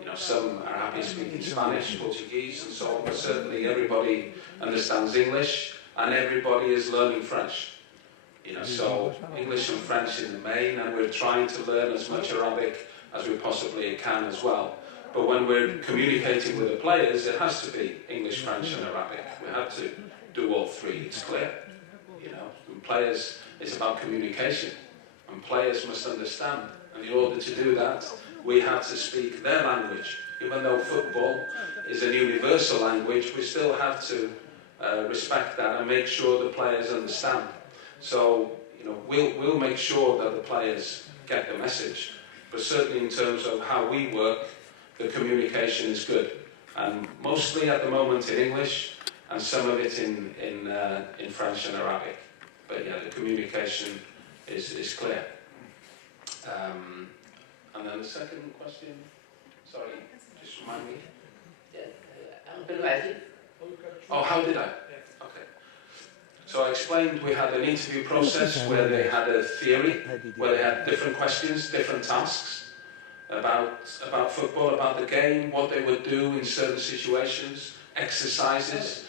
You know, some are happy speaking Spanish, Portuguese, and so on, but certainly everybody understands English, and everybody is learning French. You know, so English and French in the main, and we're trying to learn as much Arabic as we possibly can as well. But when we're communicating with the players, it has to be English, French, and Arabic. We have to do all 3. It's clear. You know, and players, it's about communication, and players must understand. And in order to do that, we have to speak their language. Even though football is a universal language, we still have to respect that and make sure the players understand. So, you know, we'll make sure that the players get the message. But certainly in terms of how we work, the communication is good. And mostly at the moment in English, and some of it in French and Arabic. But yeah, the communication is clear. And then the second question, sorry, just remind me. Oh, how did I? Okay. So I explained we had an interview process where they had a theory, where they had different questions, different tasks about football, about the game, what they would do in certain situations, exercises,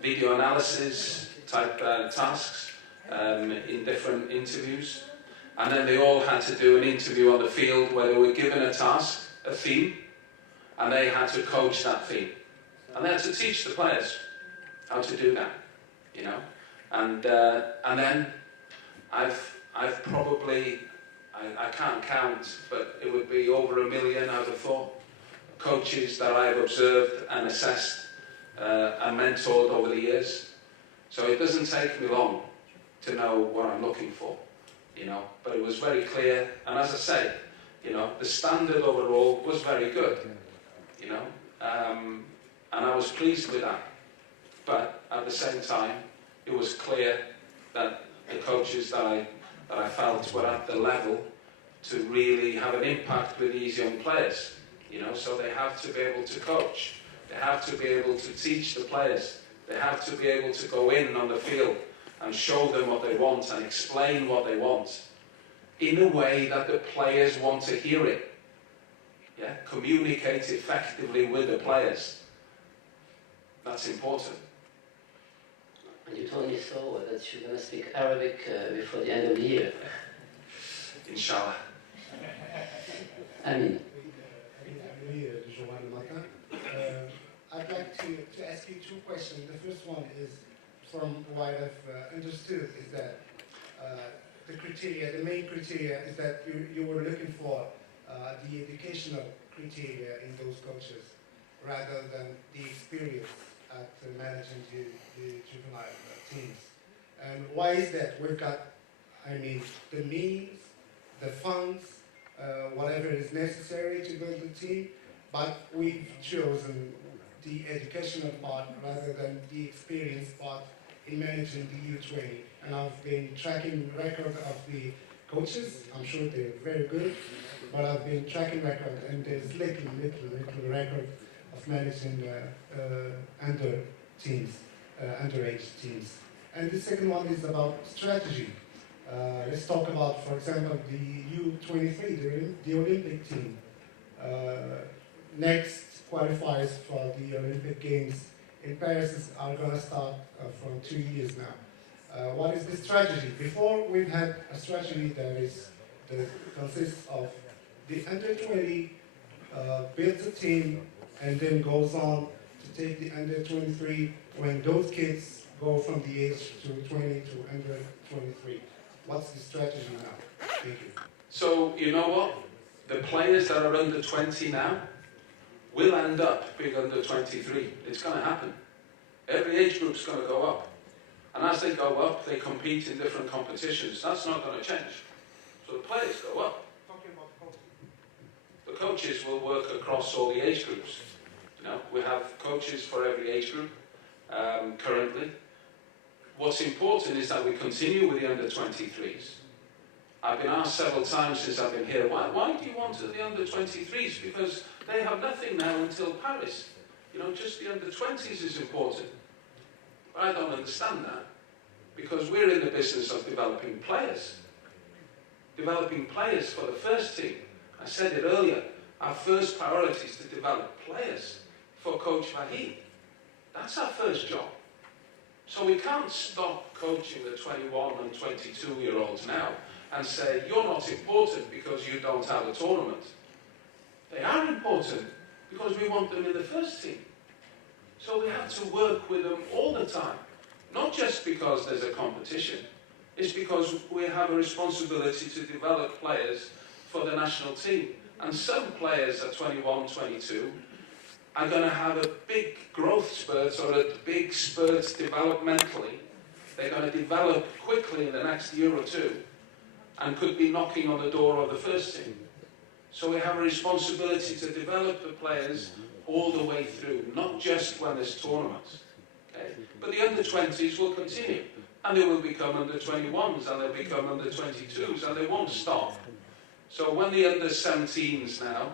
video analysis type tasks in different interviews. And then they all had to do an interview on the field where they were given a task, a theme, and they had to coach that theme. And they had to teach the players how to do that, you know. And then I've probably, I can't count, but it would be over 1 million, I would have thought, coaches that I've observed and assessed and mentored over the years. So it doesn't take me long to know what I'm looking for, you know. But it was very clear, and as I say, you know, the standard overall was very good, you know. And I was pleased with that. But at the same time, it was clear that the coaches that I felt were at the level to really have an impact with these young players. You know, so they have to be able to coach. They have to be able to teach the players. They have to be able to go in on the field and show them what they want and explain what they want in a way that the players want to hear it. Yeah? Communicate effectively with the players. That's important. And you told me so that you're going to speak Arabic before the end of the year. Inshallah. Amin. I'd like to ask you two questions. The first one is, from what I've understood, is that the criteria, the main criteria, is that you were looking for the educational criteria in those coaches, rather than the experience at managing the juvenile teams. And why is that? We've got, I mean, the means, the funds, whatever is necessary to build the team, but we've chosen the educational part rather than the experience part in managing the U20. And I've been tracking record of the coaches. I'm sure they're very good, but I've been tracking record, and there's little record of managing under teams, underage teams. And the second one is about strategy. Let's talk about, for example, the U23, the Olympic team. Next qualifiers for the Olympic Games in Paris are going to start from 2 years now. What is the strategy? Before, we've had a strategy that consists of the under-20 builds a team and then goes on to take the under-23 when those kids go from the age to 20 to under-23. What's the strategy now? Thank you. So, you know what? The players that are under 20 now will end up being under 23. It's going to happen. Every age group's going to go up. And as they go up, they compete in different competitions. That's not going to change. So the players go up. The coaches will work across all the age groups. You know, we have coaches for every age group currently. What's important is that we continue with the under-23s. I've been asked several times since I've been here, why do you want the under-23s? Because they have nothing now until Paris. You know, just the under-20s is important. But I don't understand that. Because we're in the business of developing players. Developing players for the first team. I said it earlier, our first priority is to develop players for Coach Vahid. That's our first job. So we can't stop coaching the 21 and 22-year-olds now and say, you're not important because you don't have a tournament. They are important because we want them in the first team. So we have to work with them all the time. Not just because there's a competition, it's because we have a responsibility to develop players for the national team. And some players at 21, 22 are going to have a big growth spurt or a big spurt developmentally. They're going to develop quickly in the next year or two and could be knocking on the door of the first team. So we have a responsibility to develop the players all the way through, not just when there's tournaments. Okay? But the under-20s will continue, and they will become under-21s, and they'll become under-22s, and they won't stop. So when the under-17s now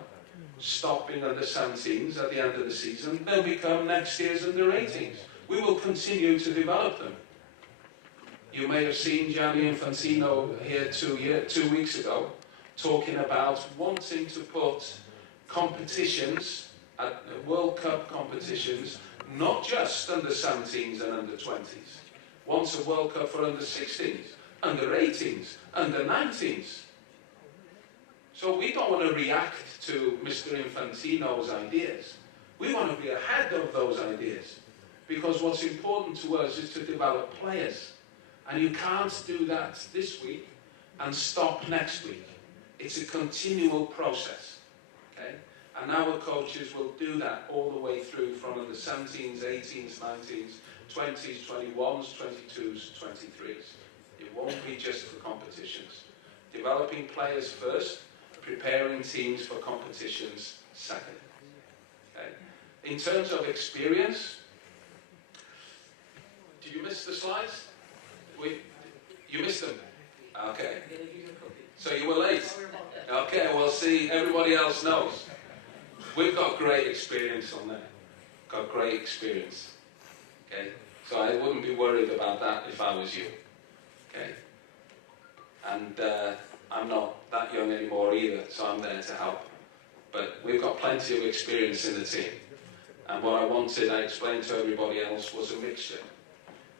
stop being under-17s at the end of the season, they'll become next year's under-18s. We will continue to develop them. You may have seen Gianni Infantino here 2 weeks ago talking about wanting to put competitions, at World Cup competitions, not just under-17s and under-20s. Wants a World Cup for under-16s, under-18s, under-19s. So we don't want to react to Mr. Infantino's ideas. We want to be ahead of those ideas. Because what's important to us is to develop players. And you can't do that this week and stop next week. It's a continual process. Okay? And our coaches will do that all the way through from the 17s, 18s, 19s, 20s, 21s, 22s, 23s. It won't be just for competitions. Developing players first, preparing teams for competitions second. Okay? In terms of experience, did you miss the slides? You missed them? Okay. So you were late? Okay, well see, everybody else knows. We've got great experience on there. Got great experience. Okay? So I wouldn't be worried about that if I was you. Okay? And I'm not that young anymore either, so I'm there to help. But we've got plenty of experience in the team. And what I wanted, I explained to everybody else, was a mixture.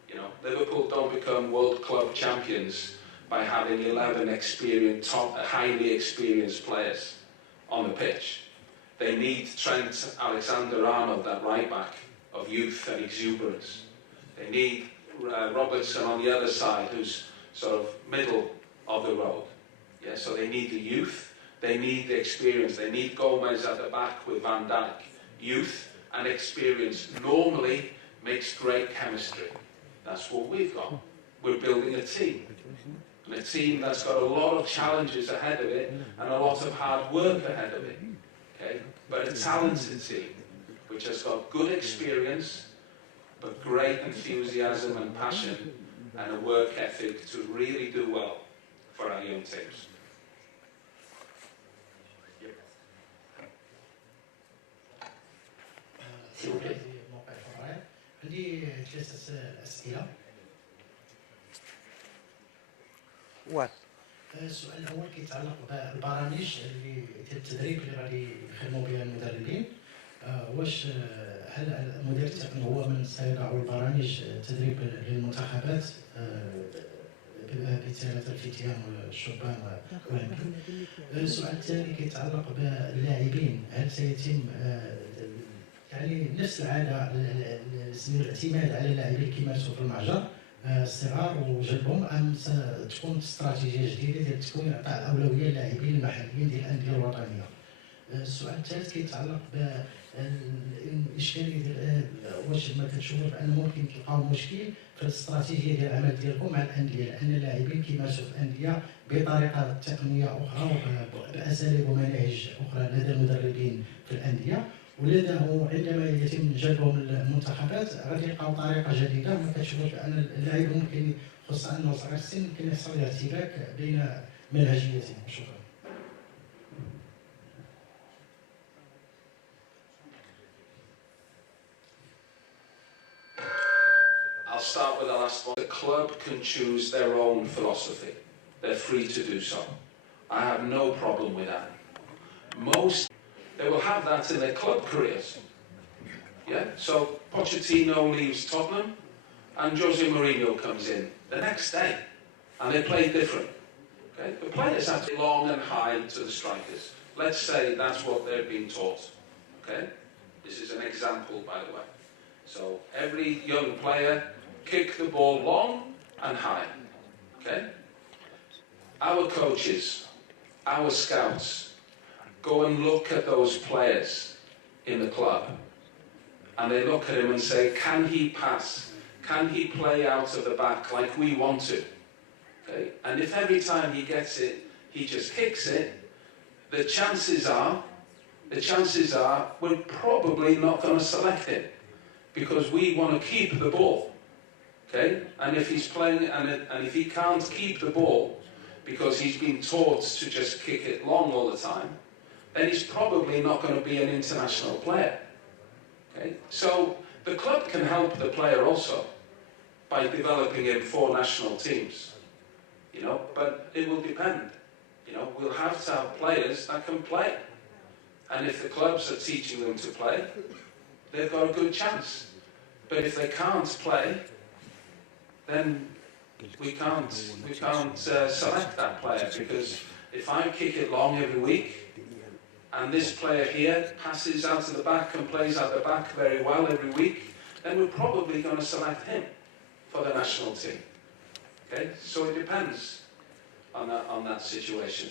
You know, Liverpool don't become world club champions by having 11 experienced, highly experienced players on the pitch. They need Trent Alexander-Arnold, that right back, of youth and exuberance. They need Robert's on the other side, who's sort of middle of the road. Yeah, so they need the youth, they need the experience, they need Gomez at the back with Van Dijk. Youth and experience normally makes great chemistry. That's what we've got. We're building a team. And a team that's got a lot of challenges ahead of it and a lot of hard work ahead of it. Okay? But a talented team, which has got good experience, but great enthusiasm and passion and a work ethic to really do well for our young teams. عندي 3 أسئلة. السؤال الأول كيتعلق بالبرامج اللي ديال التدريب اللي غادي يخدموا بها المدربين. واش هل المدير التقني هو من سيضع البرامج التدريب للمنتخبات بثلاثة الفتيان والشبان والأولمبيين؟ السؤال الثاني كيتعلق باللاعبين، هل سيتم يعني نفس العادة الاعتماد على اللاعبين كما في المعجر الصغار وجلبهم، ام ستكون استراتيجيه جديده ديال تكوين اعطاء اولويه للاعبين المحليين ديال الانديه الوطنيه؟ السؤال الثالث كيتعلق بالاشكاليه ديال واش ما كتشوفوا بان ممكن تلقاو مشكل في الاستراتيجيه ديال العمل ديالكم مع الانديه، لان اللاعبين كيمارسوا في الانديه بطريقه تقنيه اخرى وباساليب ومناهج اخرى لدى المدربين في الانديه، عندما يتم جلبهم المنتخبات غادي يلقاو طريقه جديده. ما كتشوفوش بان اللاعب ممكن خصوصا انه صغير السن ممكن يحصل له ارتباك بين منهجيتين؟ شكرا. I'll start with the last one. The club can choose their own philosophy. They're free to do so. I have no problem with that. They will have that in their club careers. Yeah? So Pochettino leaves Tottenham and Jose Mourinho comes in the next day and they play different. Okay? The players have to be long and high to the strikers. Let's say that's what they're being taught. Okay? This is an example, by the way. So every young player kick the ball long and high. Okay? Our coaches, our scouts, go and look at those players in the club and they look at him and say, can he pass? Can he play out of the back like we want to? Okay? And if every time he gets it, he just kicks it, the chances are we're probably not going to select him because we want to keep the ball. Okay? And if he's playing and if he can't keep the ball because he's been taught to just kick it long all the time, then he's probably not going to be an international player. Okay? So the club can help the player also by developing him for national teams. You know, but it will depend. You know, we'll have to have players that can play. And if the clubs are teaching them to play, they've got a good chance. But if they can't play, then we can't select that player, because if I kick it long every week and this player here passes out to the back and plays out the back very well every week, then we're probably going to select him for the national team. Okay, so it depends on that situation.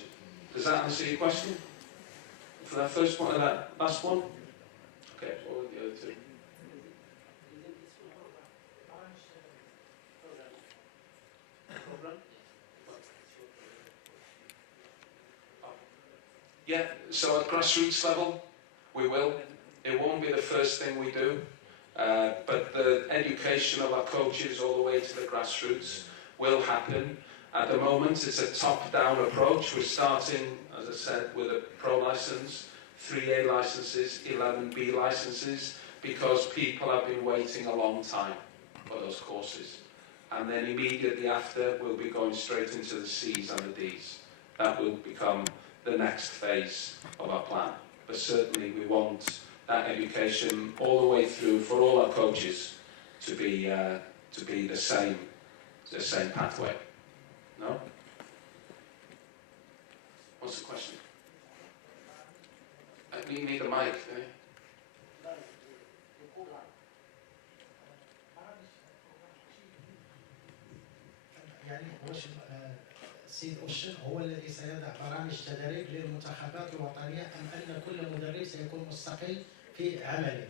Does that answer your question? For that first one and that last one? Okay, what were the other two? Yeah, so at grassroots level, we will. It won't be the first thing we do, but the education of our coaches all the way to the grassroots will happen. At the moment, it's a top-down approach. We're starting, as I said, with a pro license, 3A licenses, 11B licenses, because people have been waiting a long time for those courses. And then immediately after, we'll be going straight into the C's and the D's. That will become the next phase of our plan. But certainly we want that education all the way through for all our coaches to be the same pathway. No? What's the question? We need a mic. يعني السيد أوشن هو الذي سيضع برامج تدريب للمنتخبات الوطنية، أم أن كل مدرب سيكون مستقل في عمله؟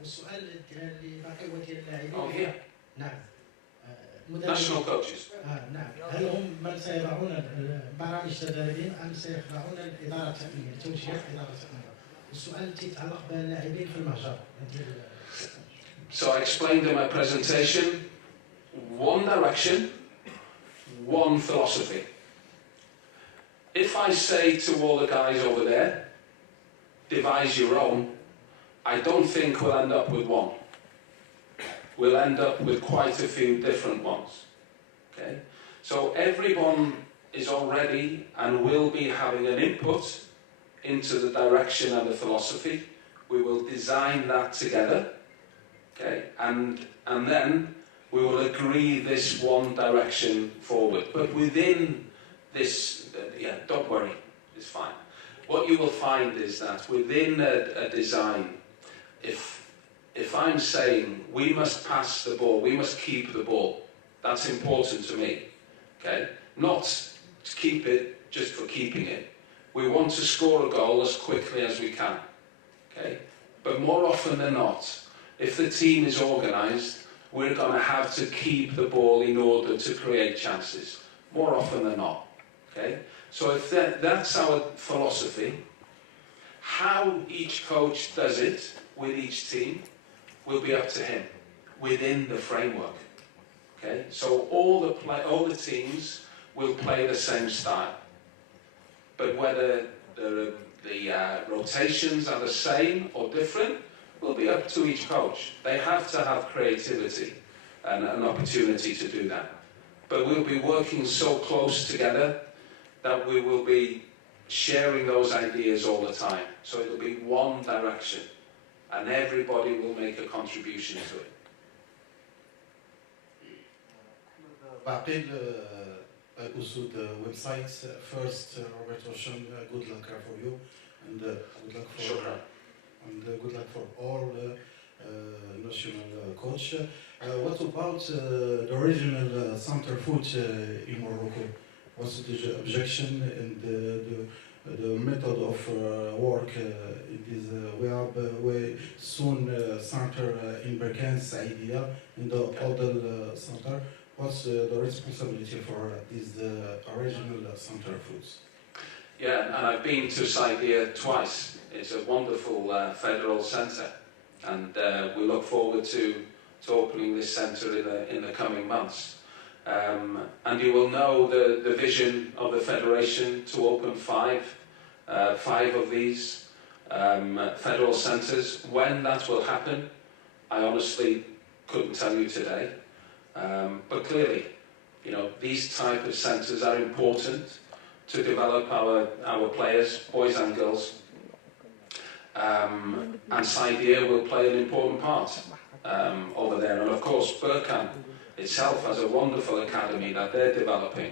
والسؤال اللي باقي هو ديال اللاعبين. نعم. National coaches. نعم. هل هم من سيضعون برامج تدريبين أم سيخضعون الإدارة التقنية، توجيهات الإدارة التقنية؟ والسؤال يتعلق باللاعبين في المهجر. So I explained in my presentation, one direction, one philosophy. If I say to all the guys over there, devise your own, I don't think we'll end up with one. We'll end up with quite a few different ones. Okay? So everyone is already and will be having an input into the direction and the philosophy. We will design that together. Okay? And then we will agree this one direction forward. But within this, don't worry, it's fine. What you will find is that within a design, if I'm saying we must pass the ball, we must keep the ball, that's important to me. Okay? Not to keep it just for keeping it. We want to score a goal as quickly as we can. Okay? But more often than not, if the team is organised, we're going to have to keep the ball in order to create chances, more often than not. Okay? So if that's our philosophy, how each coach does it with each team will be up to him within the framework. Okay? So all the teams will play the same style, but whether the rotations are the same or different will be up to each coach. They have to have creativity and an opportunity to do that. But we'll be working so close together that we will be sharing those ideas all the time. So it'll be one direction, and everybody will make a contribution to it. باقي الأسود website. First, Robert Ocean, good luck for you, and good luck for Shukran. And good luck for all national coach. What about the regional center foot in Morocco? What's the objection and the method of work? It is we soon center in Berkane, Saidia, in the Odel center. What's the responsibility for these regional center foods? Yeah, and I've been to Sydia twice. It's a wonderful federal centre, and we look forward to opening this centre in the coming months. And you will know the vision of the Federation to open five of these federal centres. When that will happen, I honestly couldn't tell you today. But clearly, you know, these type of centres are important to develop our players, boys and girls. And Sydia will play an important part over there. And of course, Berkane itself has a wonderful academy that they're developing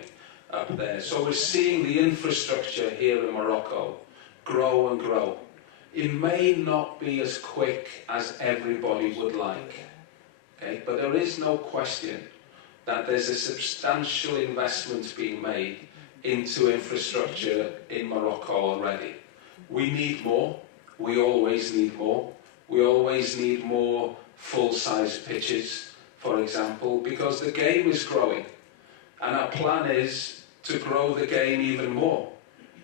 up there. So we're seeing the infrastructure here in Morocco grow and grow. It may not be as quick as everybody would like, okay? But there is no question that there's a substantial investment being made into infrastructure in Morocco already. We need more. We always need more. We always need more full-size pitches, for example, because the game is growing. And our plan is to grow the game even more.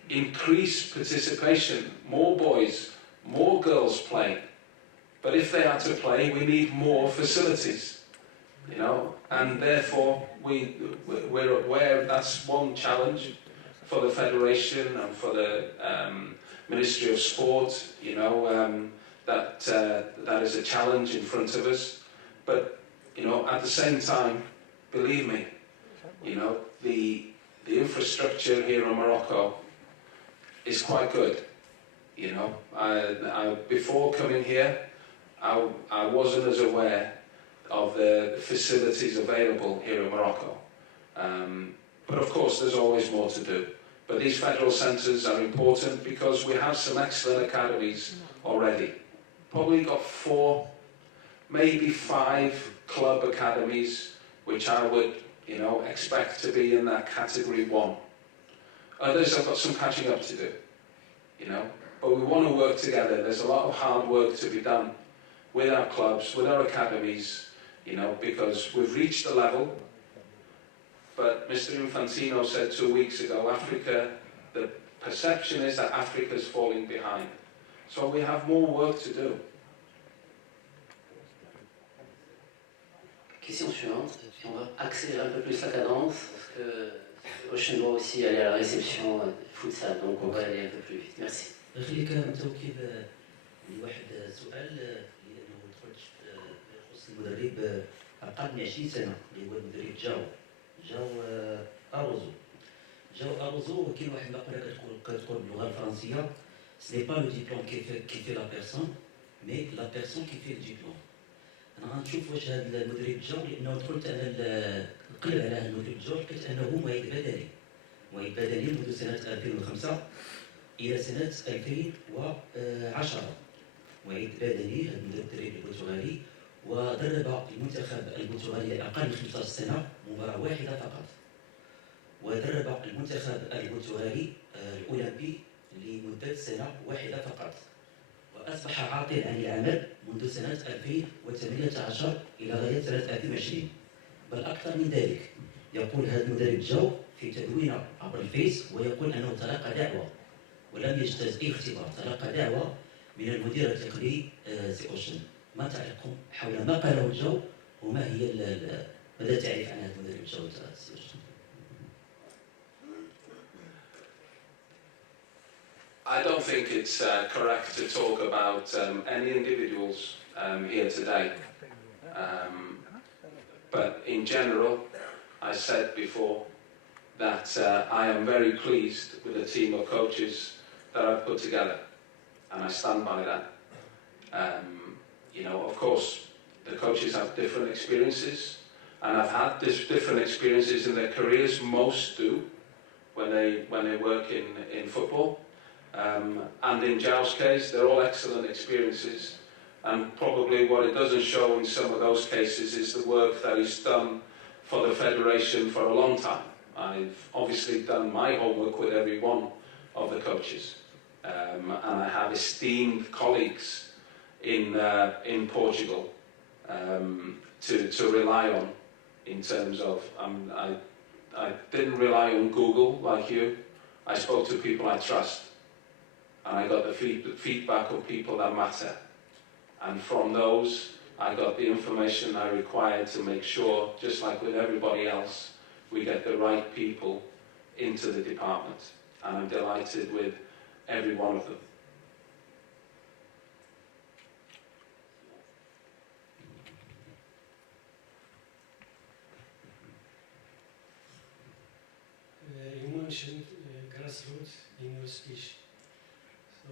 Increase participation, more boys, more girls playing. But if they are to play, we need more facilities, you know, and therefore we're aware that's one challenge for the Federation and for the Ministry of Sport, you know, that is a challenge in front of us. But, you know, at the same time, believe me, you know, the infrastructure here in Morocco is quite good. You know, I before coming here, I wasn't as aware of the facilities available here in Morocco. But of course, there's always more to do. But these federal centres are important because we have some excellent academies already. Probably got 4, maybe 5 club academies, which I would, you know, expect to be in that category 1. Others have got some catching up to do, you know. But we want to work together. There's a lot of hard work to be done with our clubs, with our academies, you know, because we've reached a level. But Mr. Infantino said 2 weeks ago, Africa, the perception is that Africa's falling behind. So we have more work to do. Question suivante, et on va accélérer un peu plus la cadence, parce que Ocean doit aussi aller à la réception futsal, donc on va aller un peu plus vite. Merci. خليك متوكد لواحد سؤال لانه دخلت يخص المدرب اقل من 20 سنه اللي هو المدرب جاو اروزو كاين واحد المقوله كتقول باللغه الفرنسيه سني با لو ديبلوم كي في لا بيرسون مي لا بيرسون كي في الديبلوم. انا غنشوف واش هذا المدرب جاو لانه دخلت انا نقلب على هذا المدرب جاو لقيت انه معيد بدني منذ سنه 2005 إلى سنة 2010 معيد بدني هذا المدرب البرتغالي ودرب المنتخب البرتغالي أقل من 15 سنة مباراة واحدة فقط ودرب المنتخب البرتغالي الأولمبي لمدة سنة واحدة فقط وأصبح عاطل عن العمل منذ سنة 2018 إلى غاية سنة 2020 بل أكثر من ذلك. يقول هذا المدرب جاو في تدوينه عبر الفيس ويقول أنه تلقى دعوة ولم يجتاز أي اختبار، تلقى دعوة من المدير التقني سي أوشن. ما تعليقكم حول ما قاله جو وما هي ماذا تعرف عن هذا المدرب جو سي أوشن؟ I don't think it's correct to talk about any individuals here today. But in general, I said before that I am very pleased with the team of coaches that I've put together, and I stand by that. You know, of course, the coaches have different experiences, and I've had different experiences in their careers. Most do when they work in football. And in Zhao's case, they're all excellent experiences. And probably what it doesn't show in some of those cases is the work that he's done for the Federation for a long time. I've obviously done my homework with every one of the coaches. And I have esteemed colleagues in Portugal to rely on in terms of, I didn't rely on Google like you. I spoke to people I trust, and I got the feedback of people that matter. And from those, I got the information I required to make sure, just like with everybody else, we get the right people into the department. And I'm delighted with every one of them. You mentioned grassroots in your speech. So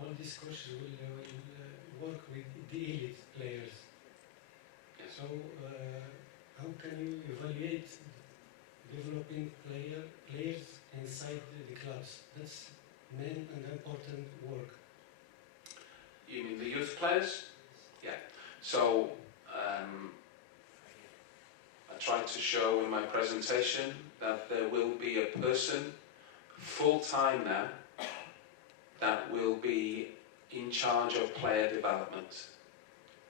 all these coaches will work with the elite players. Yes. So how can you evaluate developing players inside the clubs? That's main and important work. You mean the youth players? Yeah. So I tried to show in my presentation that there will be a person full-time now that will be in charge of player development.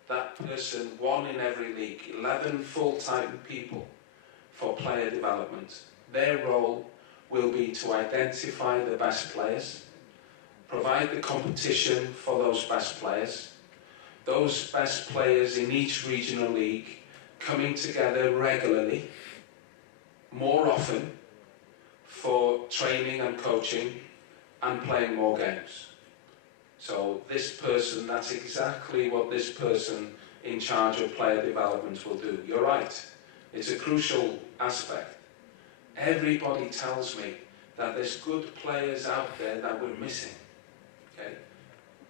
That person, one in every league, 11 full-time people for player development. Their role will be to identify the best players, provide the competition for those best players in each regional league coming together regularly, more often, for training and coaching and playing more games. So this person, that's exactly what this person in charge of player development will do. You're right, it's a crucial aspect. Everybody tells me that there's good players out there that we're missing. Okay?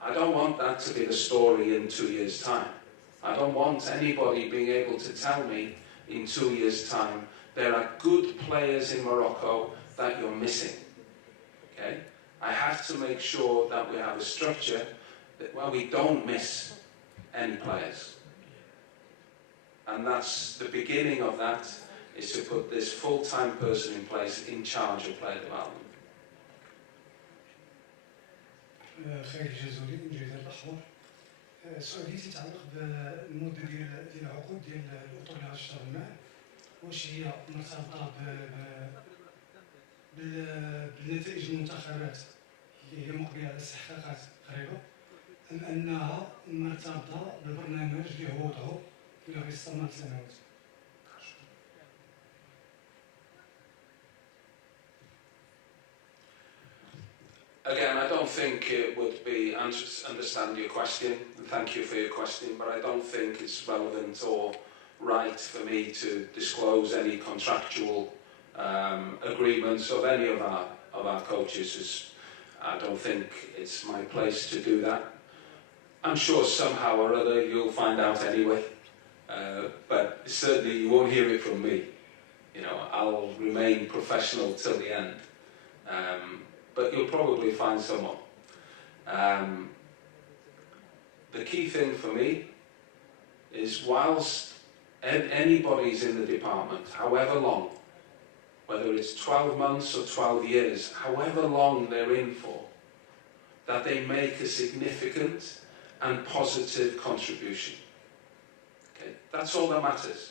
I don't want that to be the story in 2 years' time. I don't want anybody being able to tell me in 2 years' time there are good players in Morocco that you're missing. Okay? I have to make sure that we have a structure that, well, we don't miss any players. And that's the beginning of that, is to put this full-time person in place in charge of player development. خارج الجزائري نجي الاخبار السؤال يتعلق بالمده ديال العقود ديال الاطر اللي غتشتغل معاه واش هي مرتبطه بالنتائج المنتخبات اللي هي مقبله على استحقاقات قريبه ام انها مرتبطه بالبرنامج اللي هو وضعه اللي غيستمر سنوات. Again, I don't think it would be, understand your question, and thank you for your question, but I don't think it's relevant or right for me to disclose any contractual agreements of any of our coaches. I don't think it's my place to do that. I'm sure somehow or other you'll find out anyway, but certainly you won't hear it from me. You know, I'll remain professional till the end. But you'll probably find someone. The key thing for me is whilst anybody's in the department, however long, whether it's 12 months or 12 years, however long they're in for, that they make a significant and positive contribution. Okay? That's all that matters.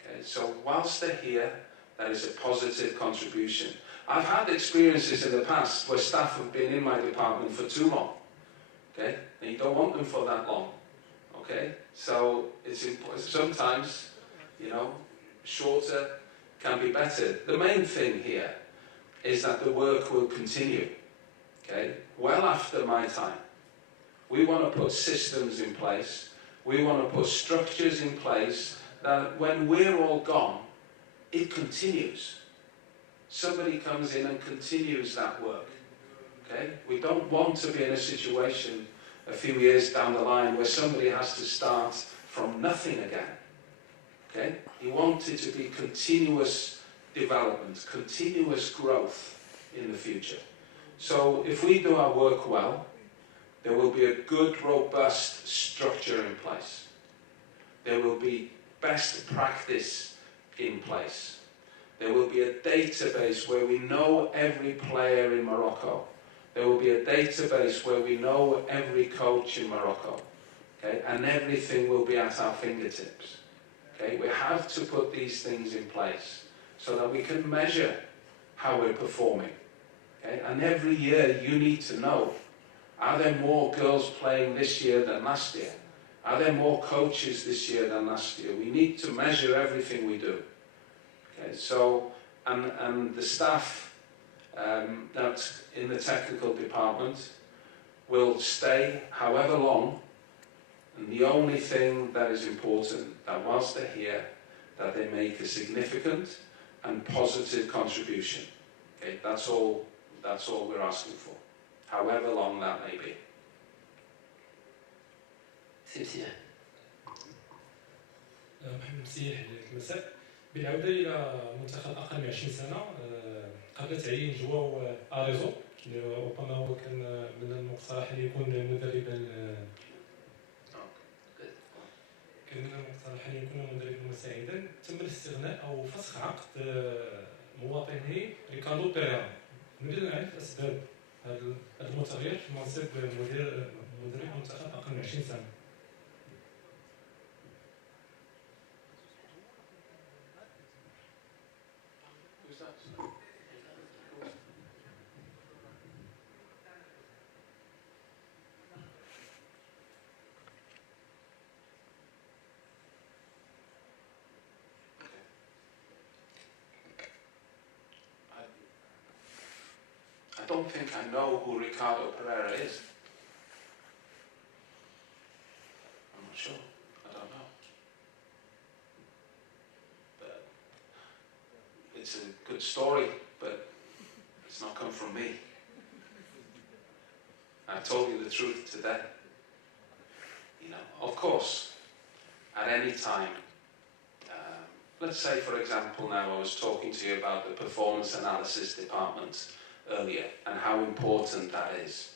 Okay? So whilst they're here, that is a positive contribution. I've had experiences in the past where staff have been in my department for too long, okay? And you don't want them for that long, okay? So it's important. Sometimes, you know, shorter can be better. The main thing here is that the work will continue, okay? Well after my time. We want to put systems in place. We want to put structures in place that when we're all gone, it continues. Somebody comes in and continues that work. Okay? We don't want to be in a situation a few years down the line where somebody has to start from nothing again. Okay? You want it to be continuous development, continuous growth in the future. So if we do our work well, there will be a good, robust structure in place. There will be best practice in place. There will be a database where we know every player in Morocco. There will be a database where we know every coach in Morocco. Okay? And everything will be at our fingertips. Okay? We have to put these things in place so that we can measure how we're performing. Okay? And every year you need to know, are there more girls playing this year than last year? Are there more coaches this year than last year? We need to measure everything we do. Okay? So, and the staff that's in the technical department will stay however long, and the only thing that is important, that whilst they're here, that they make a significant and positive contribution. Okay? That's all we're asking for, however long that may be. محمد مسيح المساء. بالعودة إلى منتخب أقل من 20 سنة قبل تعيين جواو أريزو اللي ربما هو كان من المقترح أن يكون مدربا مساعدا. تم الاستغناء أو فسخ عقد مواطنه ريكاردو بيريرا. نريد أن نعرف أسباب هذا المتغير في منصب مدرب منتخب أقل من 20 سنة. I don't think I know who Ricardo Pereira is. I'm not sure. I don't know. But it's a good story, but it's not come from me. I've told you the truth today. You know, of course, at any time, let's say, for example, now I was talking to you about the performance analysis department earlier and how important that is.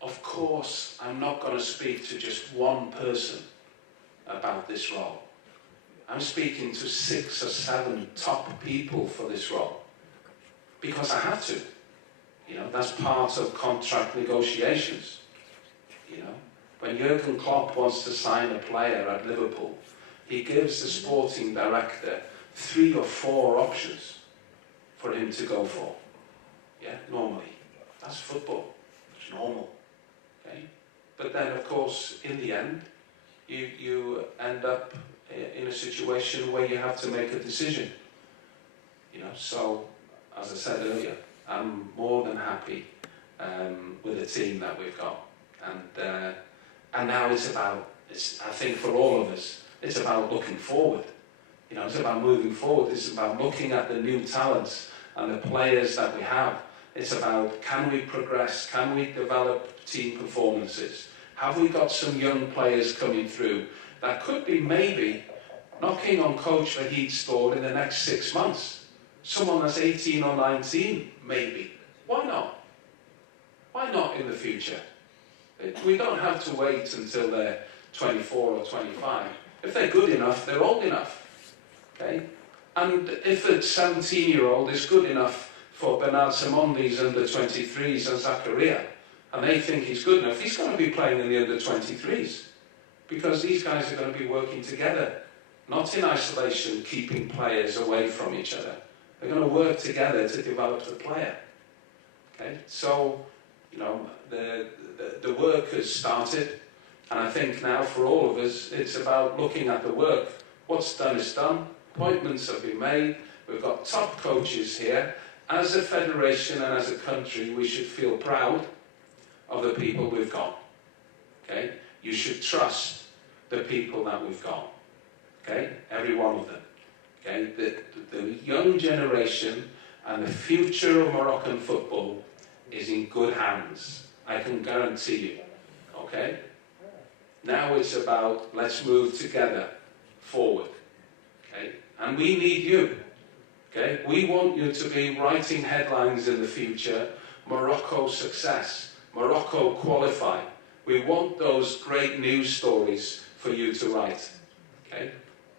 Of course, I'm not going to speak to just one person about this role. I'm speaking to 6 or 7 top people for this role because I have to. You know, that's part of contract negotiations. You know, when Jurgen Klopp wants to sign a player at Liverpool, he gives the sporting director 3 or 4 options for him to go for. Yeah, normally. That's football. It's normal. Okay? But then, of course, in the end, you end up in a situation where you have to make a decision. You know, so, as I said earlier, I'm more than happy with the team that we've got. And now it's about, I think for all of us, it's about looking forward. You know, it's about moving forward. It's about looking at the new talents and the players that we have. It's about, can we progress? Can we develop team performances? Have we got some young players coming through that could be maybe knocking on Coach Rasheed's door in the next 6 months? Someone that's 18 or 19, maybe. Why not? Why not in the future? We don't have to wait until they're 24 or 25. If they're good enough, they're old enough. Okay? And if a 17-year-old is good enough for Bernard Simondi's under-23s and Zakaria, and they think he's good enough, he's going to be playing in the under-23s. Because these guys are going to be working together, not in isolation, keeping players away from each other. They're going to work together to develop the player. Okay? So, you know, the work has started, and I think now for all of us, it's about looking at the work. What's done is done. Appointments have been made. We've got top coaches here. As a federation and as a country, we should feel proud of the people we've got. Okay? You should trust the people that we've got. Okay? Every one of them. Okay? The young generation and the future of Moroccan football is in good hands. I can guarantee you. Okay? Now it's about, let's move together forward. Okay? And we need you. Okay? We want you to be writing headlines in the future. Morocco success. Morocco qualify. We want those great news stories for you to write. Okay?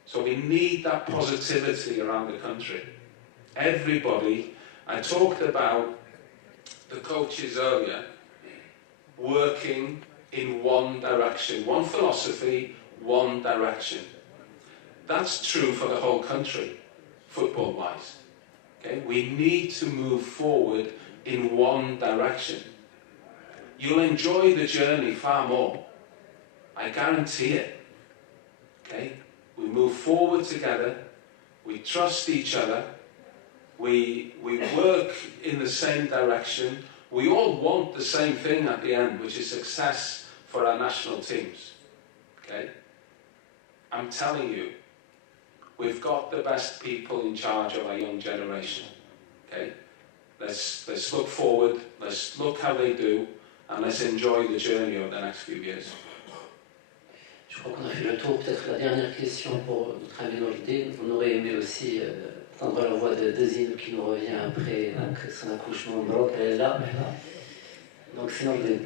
So we need that positivity around the country. Everybody, I talked about the coaches earlier, working in one direction, one philosophy, one direction. That's true for the whole country, football-wise. Okay? We need to move forward in one direction. You'll enjoy the journey far more. I guarantee it. Okay? We move forward together. We trust each other. We work in the same direction. We all want the same thing at the end, which is success for our national teams. Okay? I'm telling you, we've got the best people in charge of our young generation. Okay? Let's look forward, let's look how they do, and let's enjoy the journey over the next few years. Je crois qu'on a fait le tour. Peut-être la dernière question pour notre invité. On aurait aimé aussi entendre la voix de Zine qui nous revient après son accouchement. Brock, elle est là. Donc c'est l'anglais.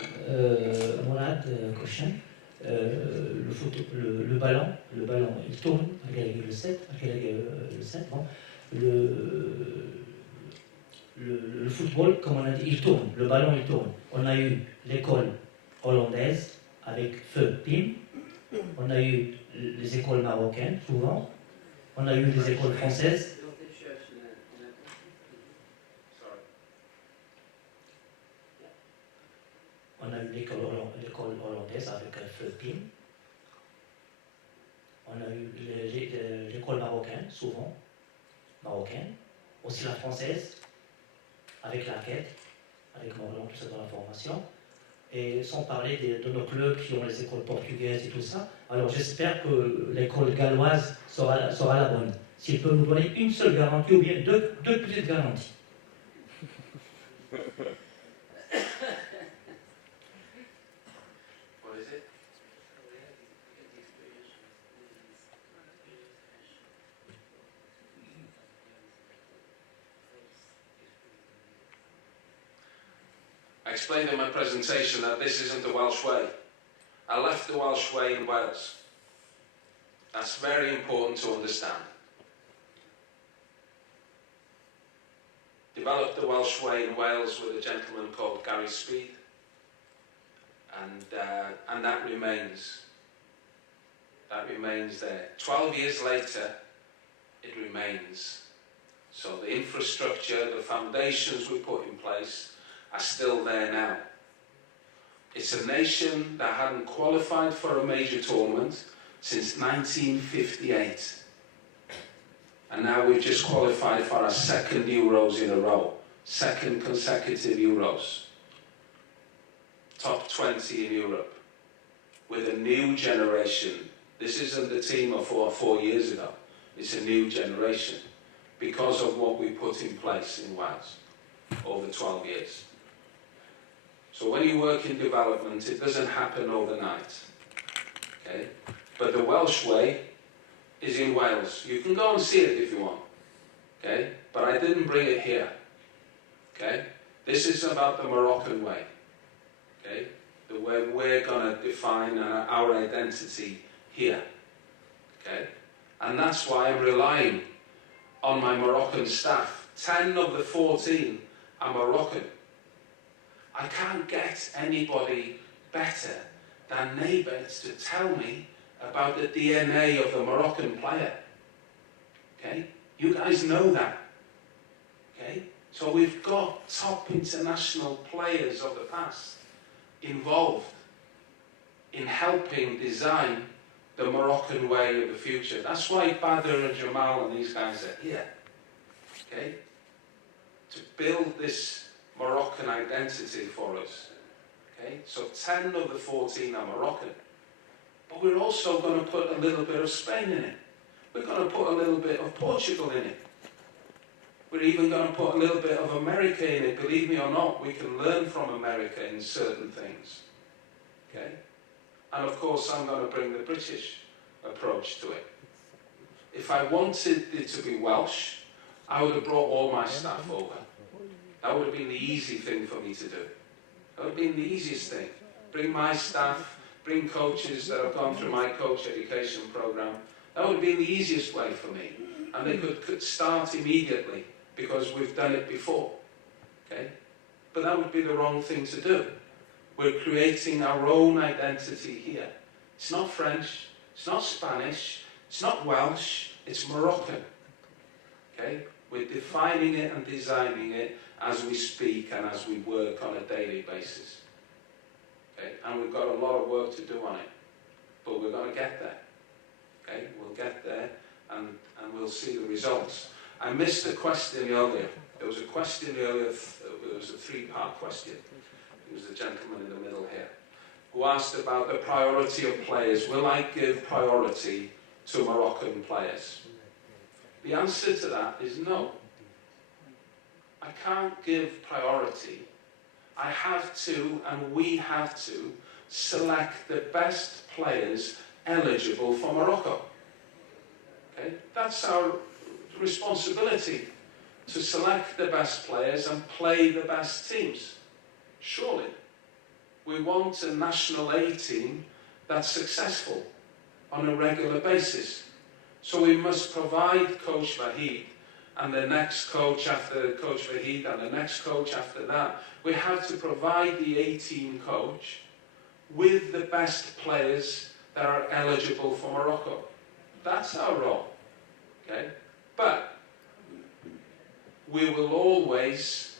Mourad, Koshan, le ballon, il tourne, avec le 7, bon. Le football, comme on a dit, il tourne, le ballon il tourne. On a eu l'école hollandaise avec Feu Pim, on a eu les écoles marocaines, souvent, on a eu les écoles françaises. On a eu l'école hollandaise avec Feu Pim. On a eu l'école marocaine, souvent, marocaine. Aussi la française, avec la quête, avec Morlan, tout ça dans la formation. Et sans parler de nos clubs qui ont les écoles portugaises et tout ça. Alors j'espère que l'école galloise sera la bonne. S'il peut nous donner une seule garantie ou bien deux petites garanties. I explained in my presentation that this isn't the Welsh way. I left the Welsh way in Wales. That's very important to understand. Developed the Welsh way in Wales with a gentleman called Gary Speed, and that remains. That remains there. 12 years later, it remains. So the infrastructure, the foundations we put in place are still there now. It's a nation that hadn't qualified for a major tournament since 1958. And now we've just qualified for our second Euros in a row. Second consecutive Euros. Top 20 in Europe. With a new generation. This isn't the team of 4 years ago. It's a new generation. Because of what we put in place in Wales over 12 years. So when you work in development, it doesn't happen overnight. Okay? But the Welsh way is in Wales. You can go and see it if you want. Okay? But I didn't bring it here. Okay? This is about the Moroccan way. Okay? The way we're going to define our identity here. Okay? And that's why I'm relying on my Moroccan staff. 10 of the 14 are Moroccan. I can't get anybody better than neighbours to tell me about the DNA of the Moroccan player. Okay? You guys know that. Okay? So we've got top international players of the past involved in helping design the Moroccan way of the future. That's why Badr and Jamal and these guys are here. Okay? To build this Moroccan identity for us. Okay? So 10 of the 14 are Moroccan. But we're also going to put a little bit of Spain in it. We're going to put a little bit of Portugal in it. We're even going to put a little bit of America in it. Believe me or not, we can learn from America in certain things. Okay? And of course, I'm going to bring the British approach to it. If I wanted it to be Welsh, I would have brought all my staff over. That would have been the easy thing for me to do. That would have been the easiest thing. Bring my staff, bring coaches that have gone through my coach education program. That would have been the easiest way for me. And they could start immediately because we've done it before. Okay? But that would be the wrong thing to do. We're creating our own identity here. It's not French, it's not Spanish, it's not Welsh, it's Moroccan. Okay? We're defining it and designing it, as we speak and as we work on a daily basis. Okay? And we've got a lot of work to do on it, but we're going to get there. Okay? We'll get there and we'll see the results. I missed a question earlier. There was a question earlier, it was a three-part question. It was the gentleman in the middle here, who asked about the priority of players. Will I give priority to Moroccan players? The answer to that is no. I can't give priority. I have to, and we have to, select the best players eligible for Morocco. Okay? That's our responsibility, to select the best players and play the best teams. Surely. We want a national A team that's successful on a regular basis. So we must provide Coach Vahid and the next coach after Coach Vahid and the next coach after that. We have to provide the A-team coach with the best players that are eligible for Morocco. That's our role. Okay? But we will always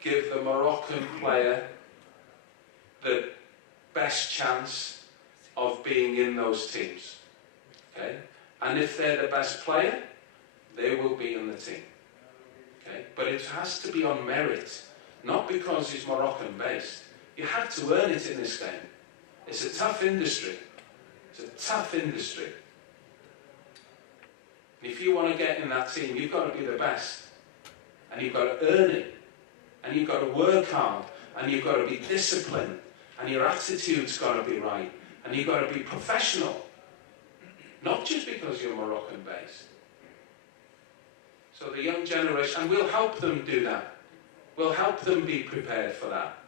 give the Moroccan player the best chance of being in those teams. Okay? And if they're the best player, they will be in the team. Okay? But it has to be on merit, not because he's Moroccan based. You have to earn it in this game. It's a tough industry. It's a tough industry. If you want to get in that team, you've got to be the best. And you've got to earn it. And you've got to work hard. And you've got to be disciplined. And your attitude's got to be right. And you've got to be professional. Not just because you're Moroccan based. So the young generation, and we'll help them do that. We'll help them be prepared for that.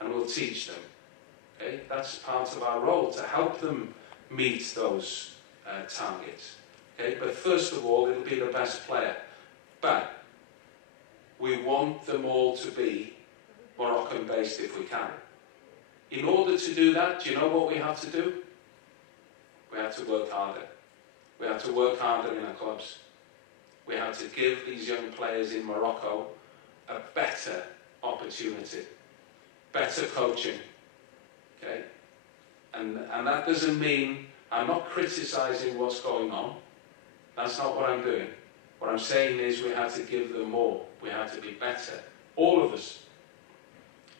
And we'll teach them. Okay? That's part of our role, to help them meet those targets. Okay? But first of all, it'll be the best player. But we want them all to be Moroccan based if we can. In order to do that, do you know what we have to do? We have to work harder. We have to work harder in our clubs. We have to give these young players in Morocco a better opportunity, better coaching. Okay? And that doesn't mean I'm not criticising what's going on. That's not what I'm doing. What I'm saying is we have to give them more. We have to be better. All of us.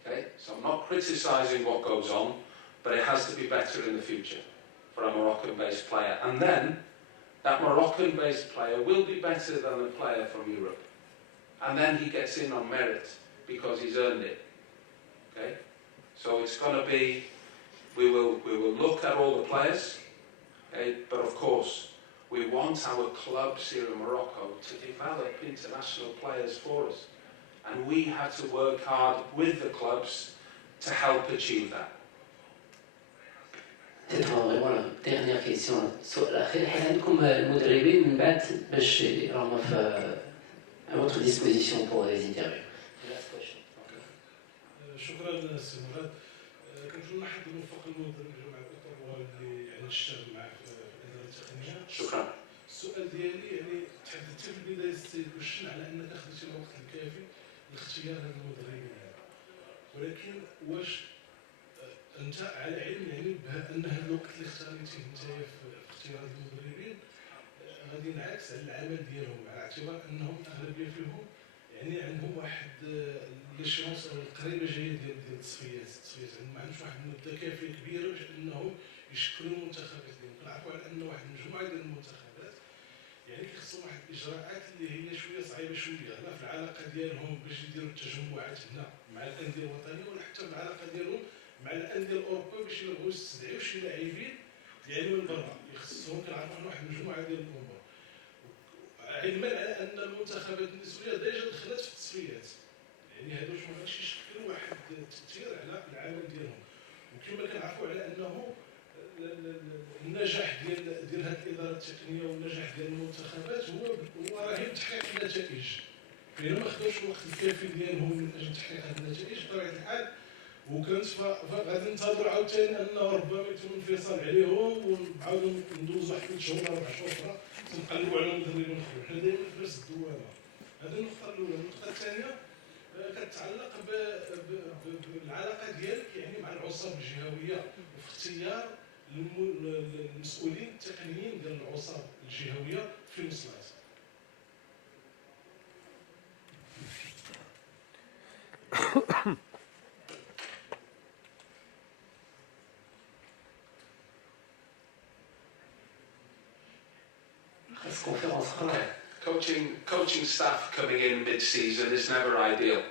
Okay? So I'm not criticising what goes on, but it has to be better in the future for a Moroccan-based player. And then that Moroccan-based player will be better than the player from Europe. And then he gets in on merit because he's earned it. Okay? So it's going to be, we will look at all the players, okay? But of course, we want our clubs here in Morocco to develop international players for us. And we have to work hard with the clubs to help achieve that. Voilà, dernière question. السؤال الأخير، هل عندكم المدربين من بعد باش راهم à votre disposition pour les interviews. شكرا سي مراد. كنتمنى حد يوفق المدرب جماعة الأطر اللي يعني اشتغل معك في الإدارة التقنية. شكرا. السؤال ديالي يعني تحدثت في البداية السيد أوشن على أنك أخذت الوقت الكافي لاختيار هذا المدربين هذا. ولكن واش أنت على علم يعني بأن هذا الوقت اللي اختاريتيه أنت في اختيار هذا المدربين غادي ينعكس على العمل ديالهم، على اعتبار أنهم الأغلبية فيهم يعني عندهم واحد ليشونس قريبة جاية ديال التصفيات يعني ما عندهمش واحد المدة كافية كبيرة باش أنهم يشكلوا المنتخبات ديالهم. كنعرفوا على أن واحد المجموعة ديال المنتخبات يعني كيخصهم واحد الإجراءات اللي هي شوية صعيبة شوية، لا في العلاقة ديالهم باش يديروا التجمعات هنا مع الأندية الوطنية، ولا حتى في العلاقة ديالهم مع الأندية الأوروبية باش يبغيو يستدعيو شي لاعبين يعني من برا. يخصهم كنعرفوا عن واحد المجموعة ديال الأمور، علما على أن المنتخبات النسوية ديجا دخلت في التصفيات، يعني هادوش ما غاديش يشكلوا واحد التأثير على العمل ديالهم. وكما كنعرفوا على أنه النجاح ديال هذه الإدارة التقنية والنجاح ديال المنتخبات هو رهين تحقيق النتائج. لأن ما خداوش الوقت الكافي ديالهم من أجل تحقيق هذه النتائج بطبيعة الحال، وكانت غادي ننتظروا عاوتاني أنه ربما يتم الانفصال عليهم ونعاودوا ندوزوا واحد 3 شهور ولا 4 شهور أخرى تنقلبوا على مدربين آخرين. حنا دايما في نفس الدوامة. هذه النقطة الأولى. النقطة الثانية كتتعلق بالعلاقه ديالك يعني مع العصاب الجهويه وفي اختيار المسؤولين التقنيين ديال العصاب الجهويه في المصلحه. Coaching staff coming in mid-season is never ideal,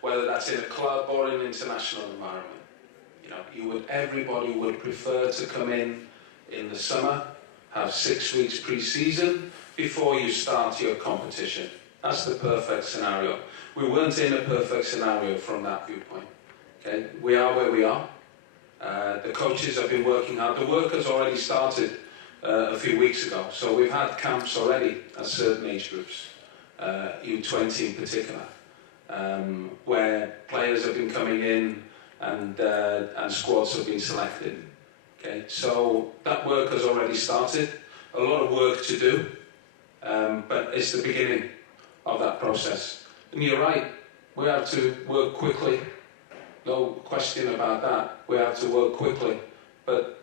whether that's in a club or in an international environment. You know, everybody would prefer to come in the summer, have 6 weeks pre-season before you start your competition. That's the perfect scenario. We weren't in a perfect scenario from that viewpoint. Okay, we are where we are. The coaches have been working hard. The work has already started a few weeks ago. So we've had camps already at certain age groups, U20 in particular, where players have been coming in and squads have been selected. Okay, so that work has already started. A lot of work to do, but it's the beginning of that process. And you're right, we have to work quickly. No question about that. We have to work quickly, but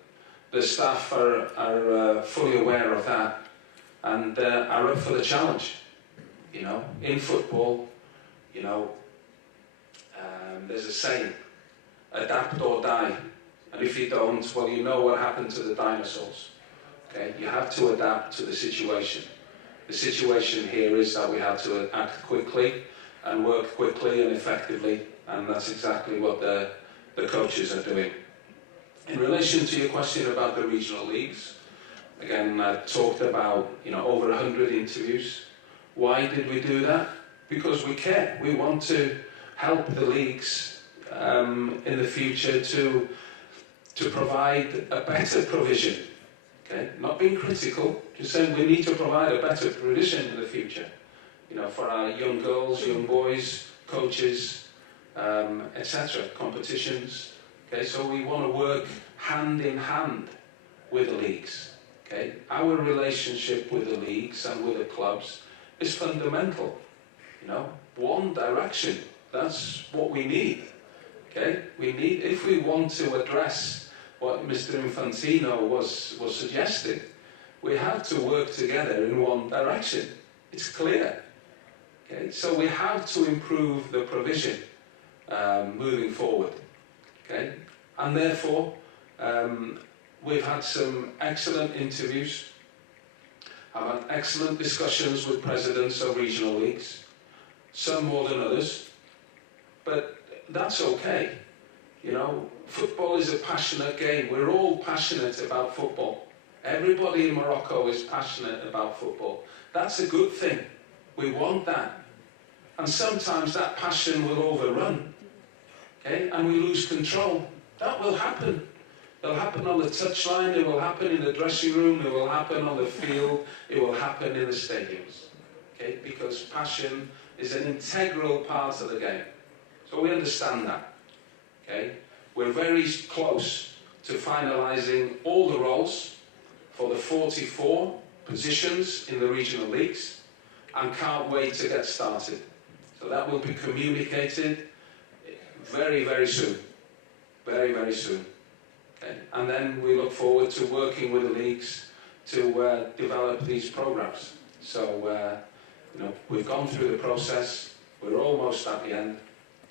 the staff are fully aware of that and are up for the challenge. You know, in football, you know, there's a saying, adapt or die. And if you don't, well, you know what happened to the dinosaurs. Okay, you have to adapt to the situation. The situation here is that we have to act quickly and work quickly and effectively, and that's exactly what the coaches are doing. In relation to your question about the regional leagues, again, I talked about, you know, over 100 interviews. Why did we do that? Because we care. We want to help the leagues in the future to provide a better provision. Okay, not being critical, just saying we need to provide a better provision in the future. You know, for our young girls, young boys, coaches, etc., competitions. Okay, so we want to work hand in hand with the leagues. Okay, our relationship with the leagues and with the clubs is fundamental. You know, one direction. That's what we need. Okay, we need, if we want to address what Mr. Infantino was suggesting, we have to work together in one direction. It's clear. Okay, so we have to improve the provision moving forward. Okay, and therefore we've had some excellent interviews. I've had excellent discussions with presidents of regional leagues, some more than others, but that's okay. You know, football is a passionate game. We're all passionate about football. Everybody in Morocco is passionate about football. That's a good thing. We want that. And sometimes that passion will overrun. Okay? And we lose control. That will happen. It'll happen on the touchline, it will happen in the dressing room, it will happen on the field, it will happen in the stadiums. Okay? Because passion is an integral part of the game. So we understand that. Okay? We're very close to finalising all the roles for the 44 positions in the regional leagues and can't wait to get started. So that will be communicated very, very soon. Very, very soon. Okay? And then we look forward to working with the leagues to develop these programmes. So, you know, we've gone through the process, we're almost at the end,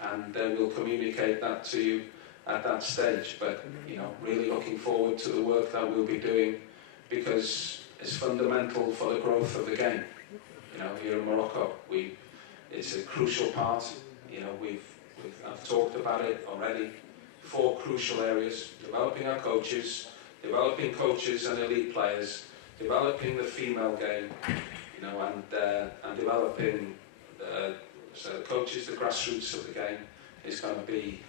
and we'll communicate that to you at that stage. But, you know, really looking forward to the work that we'll be doing because it's fundamental for the growth of the game. You know, here in Morocco, it's a crucial part. You know, I've talked about it already. 4 crucial areas: developing our coaches, developing coaches and elite players, developing the female game, you know, and developing so the coaches, the grassroots of the game is going to be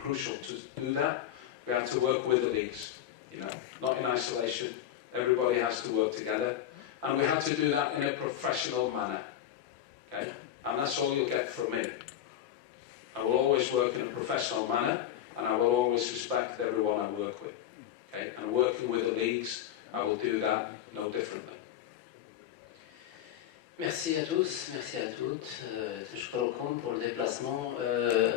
crucial. To do that, we have to work with the leagues, you know, not in isolation. Everybody has to work together, and we have to do that in a professional manner. Okay, and that's all you'll get from me. I will always work in a professional manner, and I will always respect everyone I work with. Okay, and working with the leagues, I will do that no differently. Merci à tous, merci à toutes. تشكركم pour le déplacement.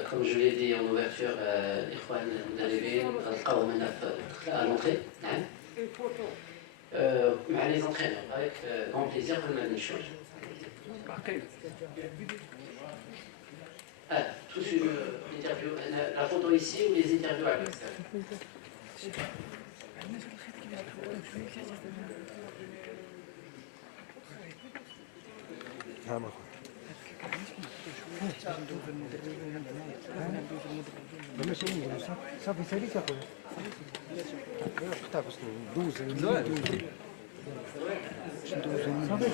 Comme je l'ai dit en ouverture, الإخوان المدربين غنلقاوهم هنا à l'entrée. نعم. مع les entraîneurs avec grand plaisir قبل ما نمشيو. Tous une interview, la photo ici ou les interviews à l'extérieur. صافي ساليت اخويا اختار باش ندوز صافي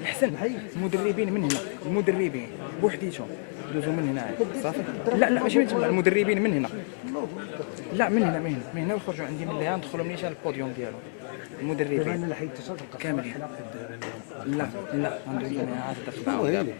الحسن المدربين من هنا المدربين بوحديتهم ندوزو من هنا صافي لا ماشي من تما المدربين من هنا لا من هنا ويخرجوا عندي من هنا ندخلوا منين البوديوم ديالو المدربين كاملين لا ندوزو من هنا عاد دخل معاهم